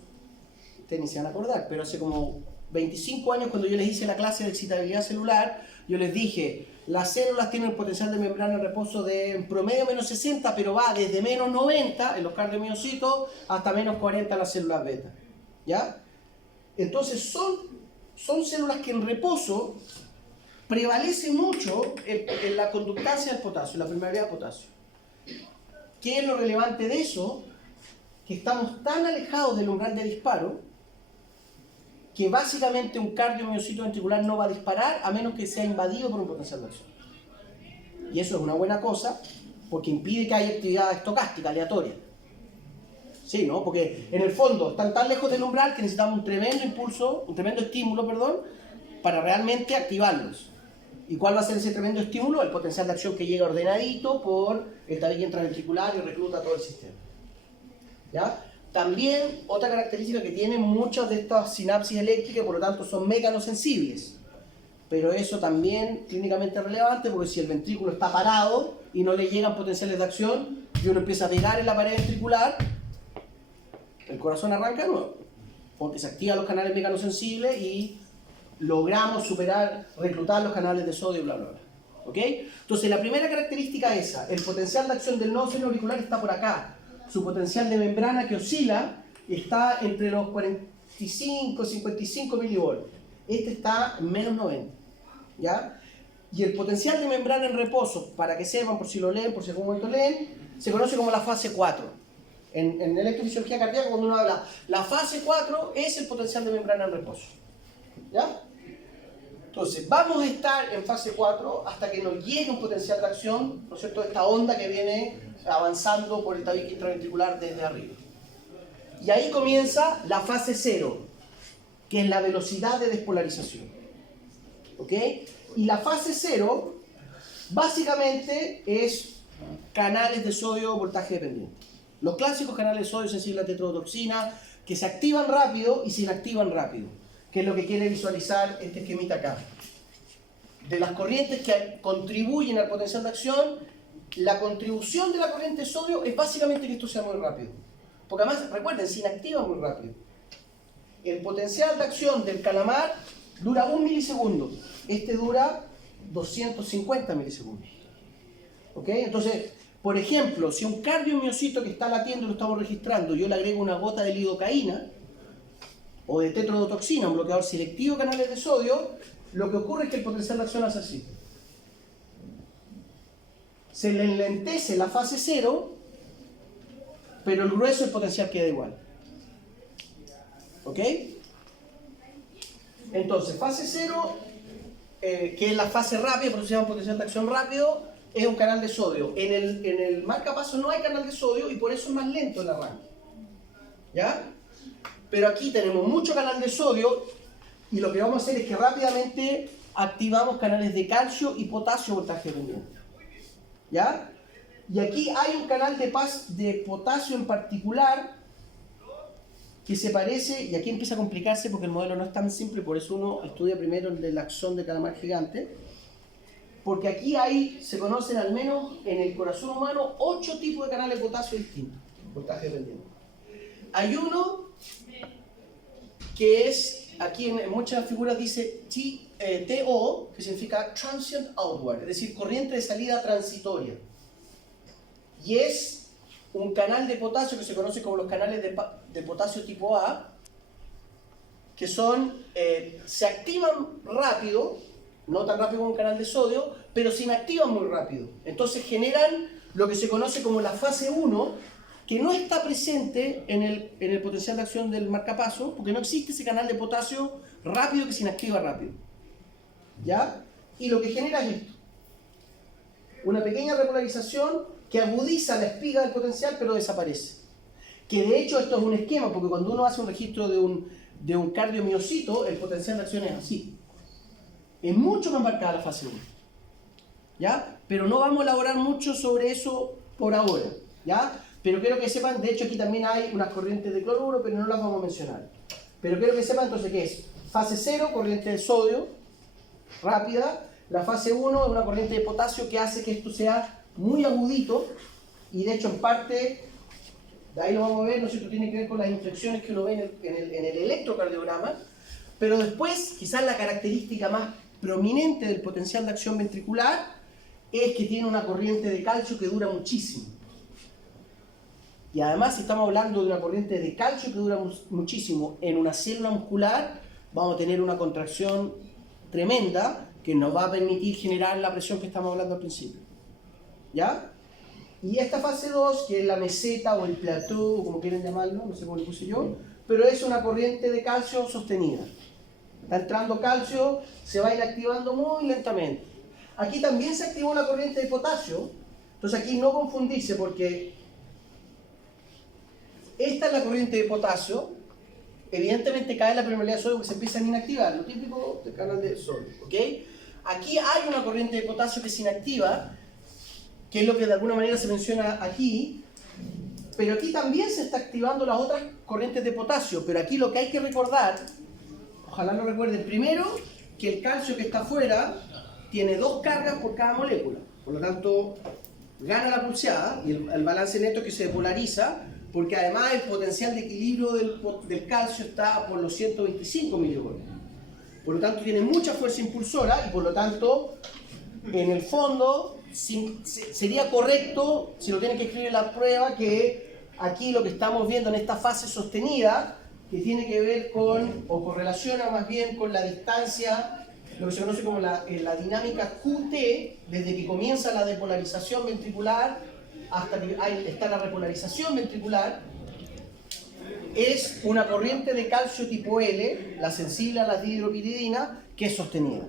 ustedes ni se van a acordar, pero hace como 25 años cuando yo les hice la clase de excitabilidad celular, yo les dije, las células tienen un potencial de membrana en reposo de en promedio menos 60, pero va desde menos 90 en los cardiomiocitos hasta menos 40 en las células beta. ¿Ya? Entonces son células que en reposo prevalece mucho en la conductancia del potasio, en la permeabilidad de potasio. ¿Qué es lo relevante de eso? Que estamos tan alejados del umbral de disparo que básicamente un cardiomiocito ventricular no va a disparar a menos que sea invadido por un potencial de acción. Y eso es una buena cosa porque impide que haya actividad estocástica, aleatoria. Sí, ¿no? Porque en el fondo están tan lejos del umbral que necesitamos un tremendo impulso, un tremendo estímulo, perdón, para realmente activarlos. ¿Y cuál va a ser ese tremendo estímulo? El potencial de acción que llega ordenadito por el tabique intraventricular y recluta todo el sistema. ¿Ya? También, otra característica que tienen muchas de estas sinapsis eléctricas, por lo tanto son mecanosensibles. Pero eso también clínicamente es relevante porque si el ventrículo está parado y no le llegan potenciales de acción y uno empieza a pegar en la pared ventricular, el corazón arranca de nuevo, porque se activan los canales mecanosensibles y logramos reclutar los canales de sodio, bla, bla, bla. ¿Ok? Entonces, la primera característica es esa, el potencial de acción del nodo senoauricular está por acá. Su potencial de membrana que oscila está entre los 45 y 55 milivolts. Este está en menos 90. ¿Ya? Y el potencial de membrana en reposo, para que sepan, por si lo leen, por si algún momento leen, se conoce como la fase 4. En electrofisiología cardíaca, cuando uno habla, la fase 4 es el potencial de membrana en reposo. ¿Ya? Entonces, vamos a estar en fase 4 hasta que nos llegue un potencial de acción, ¿no es cierto?, esta onda que viene avanzando por el tabique intraventricular desde arriba. Y ahí comienza la fase 0, que es la velocidad de despolarización. ¿ok? Y la fase 0 básicamente es canales de sodio voltaje dependiente. Los clásicos canales de sodio sensibles a tetrodotoxina que se activan rápido y se inactivan rápido, que es lo que quiere visualizar este esquemita acá. De las corrientes que contribuyen al potencial de acción, la contribución de la corriente de sodio es básicamente que esto sea muy rápido. Porque además, recuerden, se inactiva muy rápido. El potencial de acción del calamar dura 1 milisegundo. Este dura 250 milisegundos. ¿Ok? Entonces, por ejemplo, si a un cardiomiocito que está latiendo lo estamos registrando, yo le agrego una gota de lidocaína o de tetrodotoxina, un bloqueador selectivo de canales de sodio, lo que ocurre es que el potencial de acción hace así. Se le enlentece la fase 0, pero el grueso del potencial queda igual. ¿Ok? Entonces, fase 0, que es la fase rápida, por eso se llama potencial de acción rápido, es un canal de sodio. En el marcapasos no hay canal de sodio y por eso es más lento el arranque. ¿Ya? Pero aquí tenemos mucho canal de sodio y lo que vamos a hacer es que rápidamente activamos canales de calcio y potasio voltaje dependiente. ¿Ya? Y aquí hay un canal de potasio en particular que se parece, y aquí empieza a complicarse porque el modelo no es tan simple, por eso uno estudia primero el del axón de calamar gigante, porque aquí se conocen al menos en el corazón humano 8 tipos de canales de potasio distintos, voltaje dependiente. Hay uno que es, aquí en muchas figuras dice TO, que significa Transient Outward, es decir, corriente de salida transitoria. Y es un canal de potasio que se conoce como los canales de potasio tipo A, que se activan rápido, no tan rápido como un canal de sodio, pero se inactivan muy rápido. Entonces generan lo que se conoce como la fase 1, que no está presente en el potencial de acción del marcapaso, porque no existe ese canal de potasio rápido que se inactiva rápido. ¿Ya? Y lo que genera es esto. Una pequeña repolarización que agudiza la espiga del potencial, pero desaparece. Que de hecho esto es un esquema, porque cuando uno hace un registro de un cardiomiocito, el potencial de acción es así. Es mucho más marcada la fase 1. ¿Ya? Pero no vamos a elaborar mucho sobre eso por ahora. ¿Ya? Pero quiero que sepan, de hecho aquí también hay unas corrientes de cloruro, pero no las vamos a mencionar. Pero quiero que sepan entonces que es fase 0, corriente de sodio, rápida. La fase 1 es una corriente de potasio que hace que esto sea muy agudito, y de hecho en parte, de ahí lo vamos a ver, ¿no es cierto?, tiene que ver con las inflexiones que uno ve en el electrocardiograma, pero después, quizás la característica más prominente del potencial de acción ventricular es que tiene una corriente de calcio que dura muchísimo. Y además, si estamos hablando de una corriente de calcio que dura muchísimo en una célula muscular, vamos a tener una contracción tremenda que nos va a permitir generar la presión que estamos hablando al principio. ¿Ya? Y esta fase 2, que es la meseta o el plateau, como quieren llamarlo, no sé cómo le puse yo, pero es una corriente de calcio sostenida. Está entrando calcio, se va a ir activando muy lentamente. Aquí también se activó la corriente de potasio, entonces aquí no confundirse porque esta es la corriente de potasio, evidentemente cae la permeabilidad de sodio porque se empiezan a inactivar, lo típico del canal de sodio, ¿ok? Aquí hay una corriente de potasio que se inactiva, que es lo que de alguna manera se menciona aquí, pero aquí también se está activando las otras corrientes de potasio, pero aquí lo que hay que recordar, ojalá lo recuerden, primero, que el calcio que está afuera tiene 2 cargas por cada molécula, por lo tanto, gana la pulseada, y el balance neto que se depolariza, porque además el potencial de equilibrio del calcio está por los 125 milivolts. Por lo tanto, tiene mucha fuerza impulsora, y por lo tanto, en el fondo, sería correcto, si lo tienen que escribir en la prueba, que aquí lo que estamos viendo en esta fase sostenida, que tiene que ver con, o correlaciona más bien con la distancia, lo que se conoce como la dinámica QT, desde que comienza la depolarización ventricular hasta que está la repolarización ventricular, es una corriente de calcio tipo L, la sensible a la dihidropiridina, que es sostenida.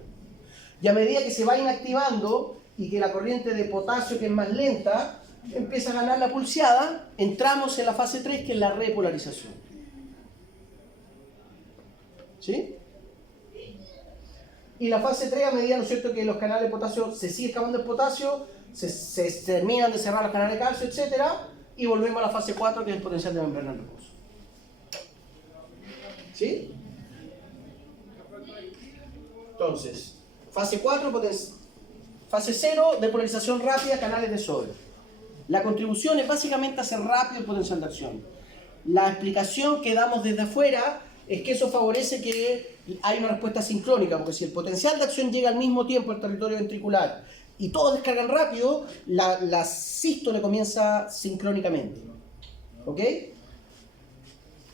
Y a medida que se va inactivando y que la corriente de potasio, que es más lenta, empieza a ganar la pulseada, entramos en la fase 3, que es la repolarización. ¿Sí? y la fase 3 a medida, ¿no es cierto?, que los canales de potasio se sigue escapando el potasio, se terminan de cerrar los canales de calcio, etc. Y volvemos a la fase 4, que es el potencial de membrana en reposo. ¿Sí? Entonces, fase 4, fase 0, depolarización rápida, canales de sodio. La contribución es básicamente hacer rápido el potencial de acción. La explicación que damos desde afuera es que eso favorece que hay una respuesta sincrónica, porque si el potencial de acción llega al mismo tiempo al territorio ventricular y todos descargan rápido, la sístole comienza sincrónicamente. ¿Ok?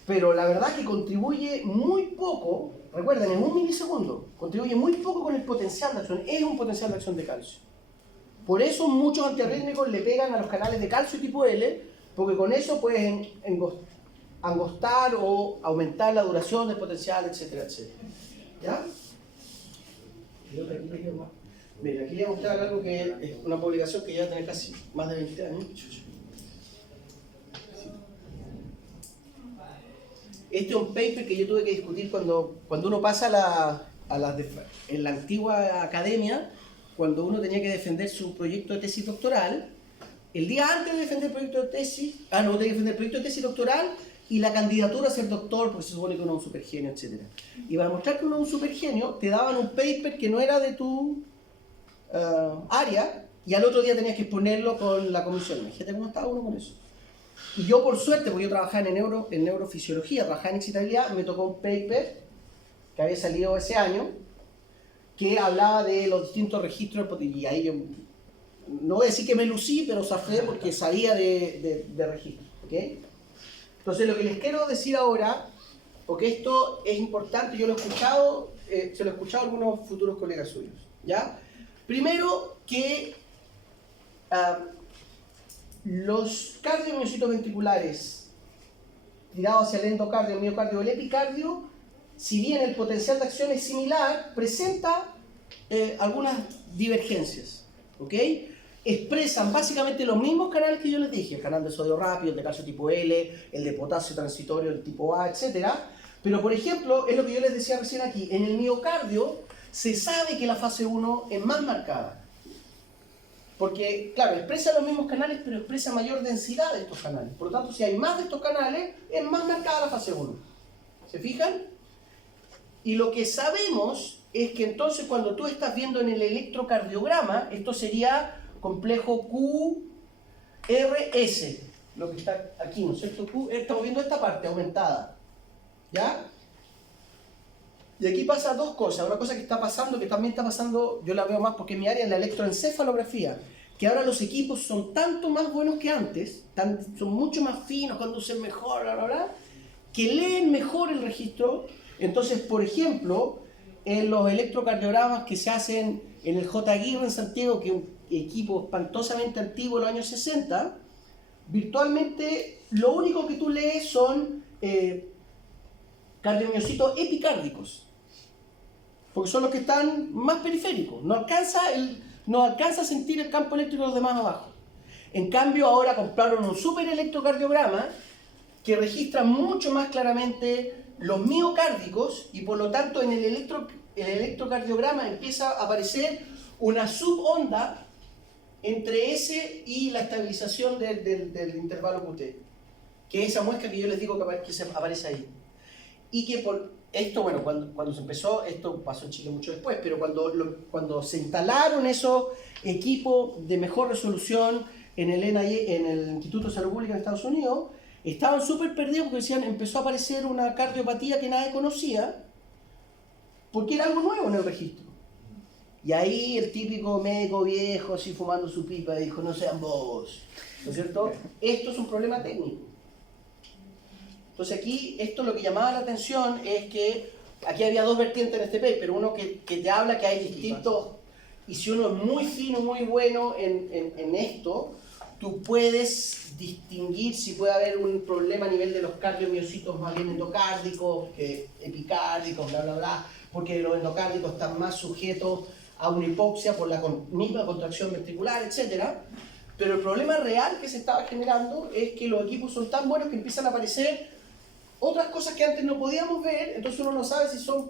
Pero la verdad que contribuye muy poco, recuerden, en 1 milisegundo, contribuye muy poco con el potencial de acción, es un potencial de acción de calcio. Por eso muchos antiarrítmicos le pegan a los canales de calcio tipo L, porque con eso pueden angostar o aumentar la duración del potencial, etcétera, etcétera. ¿Ya? Mira, aquí les voy a mostrar algo que es una publicación que ya tiene casi más de 20 años. Este es un paper que yo tuve que discutir cuando uno pasa en la antigua academia, cuando uno tenía que defender su proyecto de tesis doctoral. El día antes de defender el proyecto de tesis, tenía que defender el proyecto de tesis doctoral y la candidatura a ser doctor, porque se supone que uno es un supergenio, etc. Y para mostrar que uno es un supergenio, te daban un paper que no era de tu área, y al otro día tenías que exponerlo con la comisión. Imagínate cómo estaba uno con eso. Y yo, por suerte, porque yo trabajaba en neurofisiología, trabajaba en excitabilidad, me tocó un paper que había salido ese año, que hablaba de los distintos registros, y ahí yo, no voy a decir que me lucí, pero zafé porque sabía de registros. ¿Okay? Entonces, lo que les quiero decir ahora, porque esto es importante, yo lo he escuchado, se lo he escuchado a algunos futuros colegas suyos. ¿Ya? Primero, que los cardiomiocitos ventriculares tirados hacia el endocardio, el miocardio o el epicardio, si bien el potencial de acción es similar, presenta algunas divergencias. ¿Ok? Expresan básicamente los mismos canales que yo les dije, el canal de sodio rápido, el de calcio tipo L, el de potasio transitorio, el tipo A, etc. Pero, por ejemplo, es lo que yo les decía recién aquí, en el miocardio se sabe que la fase 1 es más marcada. Porque, claro, expresa los mismos canales, pero expresa mayor densidad de estos canales. Por lo tanto, si hay más de estos canales, es más marcada la fase 1. ¿Se fijan? Y lo que sabemos es que entonces cuando tú estás viendo en el electrocardiograma, esto sería complejo QRS, lo que está aquí, ¿no es cierto? Estamos viendo esta parte aumentada. ¿Ya? Y aquí pasa dos cosas. Una cosa que está pasando, que también está pasando, yo la veo más porque es mi área, en la electroencefalografía, que ahora los equipos son tanto más buenos que antes, son mucho más finos, conducen mejor, bla, bla, bla, que leen mejor el registro. Entonces, por ejemplo, en los electrocardiogramas que se hacen en el J. Aguirre en Santiago, que es un equipo espantosamente antiguo de los años 60, virtualmente lo único que tú lees son cardiomiocitos epicárdicos, porque son los que están más periféricos, no alcanza a sentir el campo eléctrico de los demás abajo. En cambio, ahora compraron un super electrocardiograma que registra mucho más claramente los miocárdicos, y por lo tanto en el electrocardiograma empieza a aparecer una subonda entre ese y la estabilización del intervalo QT, que es esa muesca que yo les digo que aparece ahí. Y que por esto, bueno, cuando se empezó, esto pasó en Chile mucho después, pero cuando se instalaron esos equipos de mejor resolución en el NIH, en el Instituto de Salud Pública de Estados Unidos, estaban súper perdidos porque decían, empezó a aparecer una cardiopatía que nadie conocía, porque era algo nuevo en el registro. Y ahí el típico médico viejo, así fumando su pipa, dijo, no sean bobos, ¿no es cierto? Esto es un problema técnico. Entonces aquí, esto lo que llamaba la atención es que aquí había dos vertientes en este paper, uno que te habla que hay distintos, y si uno es muy fino, muy bueno en esto, tú puedes distinguir si puede haber un problema a nivel de los cardiomiocitos más bien endocárdicos, epicárdicos, bla, bla, bla, porque los endocárdicos están más sujetos a una hipoxia por la misma contracción ventricular, etc. Pero el problema real que se estaba generando es que los equipos son tan buenos que empiezan a aparecer otras cosas que antes no podíamos ver, entonces uno no sabe si son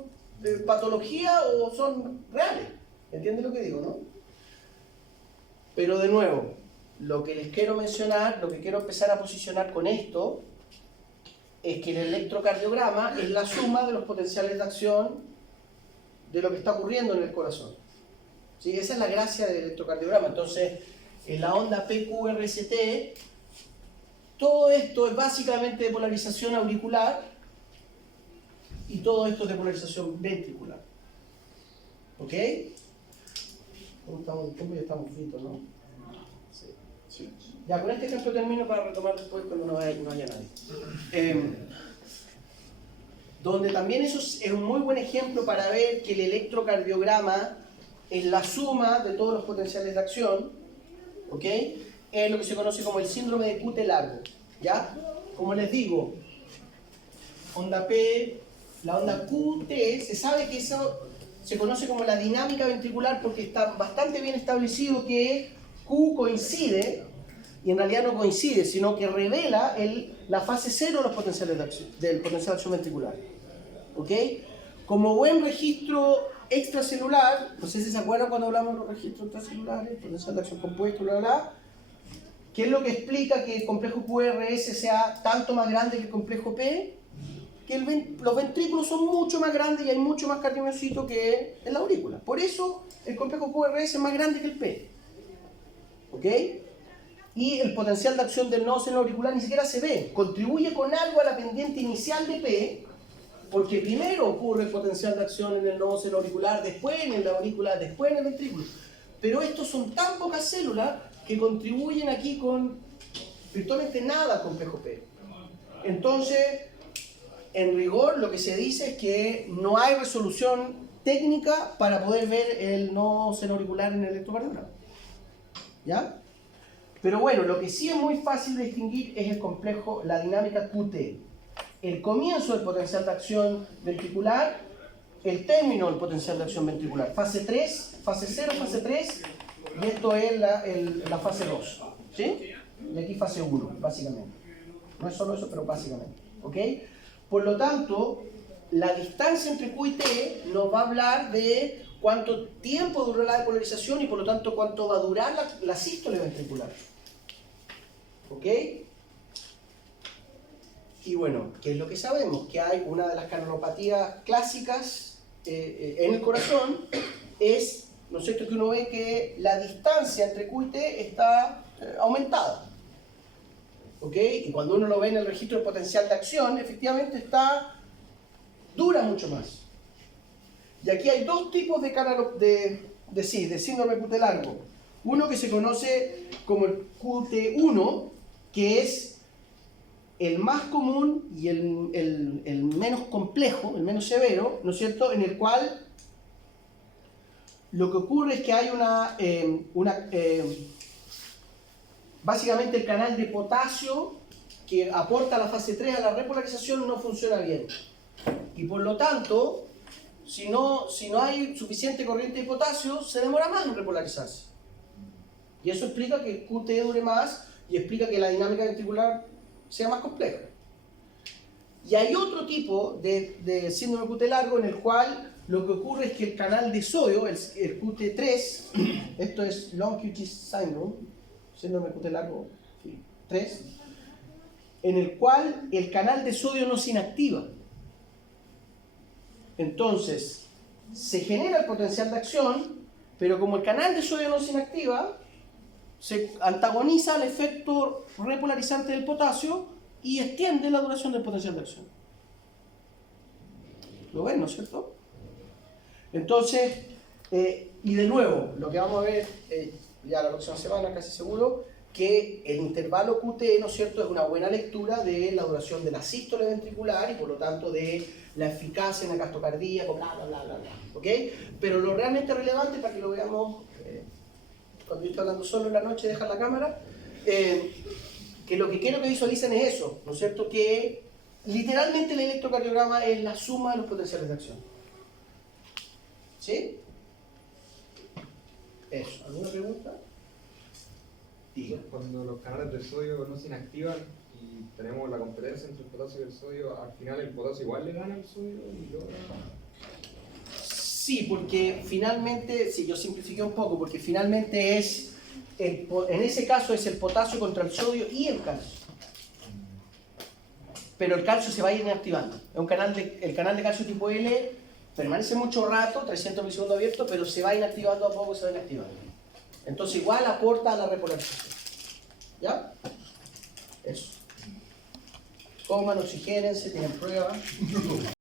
patología o son reales. ¿Entienden lo que digo, no? Pero de nuevo, lo que les quiero mencionar, lo que quiero empezar a posicionar con esto, es que el electrocardiograma es la suma de los potenciales de acción de lo que está ocurriendo en el corazón. ¿Sí? Esa es la gracia del electrocardiograma. Entonces, en la onda PQRST, todo esto es básicamente de polarización auricular y todo esto es de polarización ventricular. ¿Ok? ¿Cómo estamos? ¿Cómo ya estamos fritos, no? Sí. Sí. Ya, con este ejemplo termino para retomar después cuando no haya nadie. Donde también eso es un muy buen ejemplo para ver que el electrocardiograma es la suma de todos los potenciales de acción, ¿ok? Es lo que se conoce como el síndrome de QT largo, ¿ya? Como les digo, onda P, la onda QT, se sabe que eso se conoce como la dinámica ventricular porque está bastante bien establecido que Q coincide, y en realidad no coincide, sino que revela la fase cero de los potenciales de acción, del potencial de acción ventricular. ¿Ok? Como buen registro extracelular, no sé si se acuerdan cuando hablamos de los registros extracelulares, potencial de acción compuesto, bla, bla, bla, ¿qué es lo que explica que el complejo QRS sea tanto más grande que el complejo P? Que los ventrículos son mucho más grandes y hay mucho más cardiomiocito que en la aurícula. Por eso el complejo QRS es más grande que el P. ¿Ok? Y el potencial de acción del nodo seno auricular ni siquiera se ve. Contribuye con algo a la pendiente inicial de P, porque primero ocurre el potencial de acción en el nodo seno auricular, después en la aurícula, después en el ventrículo. Pero estos son tan pocas células que contribuyen aquí con virtualmente nada al complejo P. Entonces, en rigor, lo que se dice es que no hay resolución técnica para poder ver el nodo seno auricular en el electrocardiograma. ¿Ya? Pero bueno, lo que sí es muy fácil de distinguir es el complejo, la dinámica QT. El comienzo del potencial de acción ventricular, el término del potencial de acción ventricular. Fase 3, fase 0, fase 3, y esto es la fase 2. ¿Sí? Y aquí fase 1, básicamente. No es solo eso, pero básicamente. ¿Ok? Por lo tanto, la distancia entre Q y T nos va a hablar de cuánto tiempo duró la depolarización y por lo tanto cuánto va a durar la sístole ventricular. ¿Ok? Y bueno, ¿qué es lo que sabemos? Que hay una de las canalopatías clásicas en el corazón, es, ¿no es cierto?, que uno ve que la distancia entre Q y T está aumentada. ¿Ok? Y cuando uno lo ve en el registro de potencial de acción, efectivamente dura mucho más. Y aquí hay dos tipos de síndrome de QT largo. Uno que se conoce como el QT1, que es el más común y el menos complejo, el menos severo, ¿no es cierto?, en el cual lo que ocurre es que hay básicamente el canal de potasio que aporta a la fase 3 a la repolarización no funciona bien. Y por lo tanto, si no hay suficiente corriente de potasio, se demora más en repolarizarse. Y eso explica que el QT dure más y explica que la dinámica ventricular sea más compleja. Y hay otro tipo de síndrome de QT largo en el cual lo que ocurre es que el canal de sodio, el QT3, esto es Long QT Syndrome, síndrome de QT largo 3, en el cual el canal de sodio no se inactiva. Entonces, se genera el potencial de acción, pero como el canal de sodio no se inactiva, se antagoniza al efecto repolarizante del potasio y extiende la duración del potencial de acción. ¿Lo ven, no es cierto? Entonces, y de nuevo, lo que vamos a ver ya la próxima semana, casi seguro, que el intervalo QT, ¿no es cierto?, es una buena lectura de la duración de la sístole ventricular y por lo tanto de la eficacia en la gastrocardíaco, bla, bla, bla, bla, bla. ¿Ok? Pero lo realmente relevante, para que lo veamos cuando yo estoy hablando solo en la noche, dejar la cámara, que lo que quiero que visualicen es eso, ¿no es cierto?, que literalmente el electrocardiograma es la suma de los potenciales de acción. ¿Sí? Eso. ¿Alguna pregunta? Cuando los canales de sodio no se inactivan y tenemos la competencia entre el potasio y el sodio, al final el potasio igual le gana al sodio y logra... Sí, porque finalmente, sí, yo simplifiqué un poco, porque finalmente es, en ese caso es el potasio contra el sodio y el calcio. Pero el calcio se va a ir inactivando. Es el canal de calcio tipo L permanece mucho rato, 300 milisegundos abierto, pero se va inactivando a poco, se va inactivando. Entonces igual aporta a la repolarización. ¿Ya? Eso. Coman, oxigénense, tienen pruebas.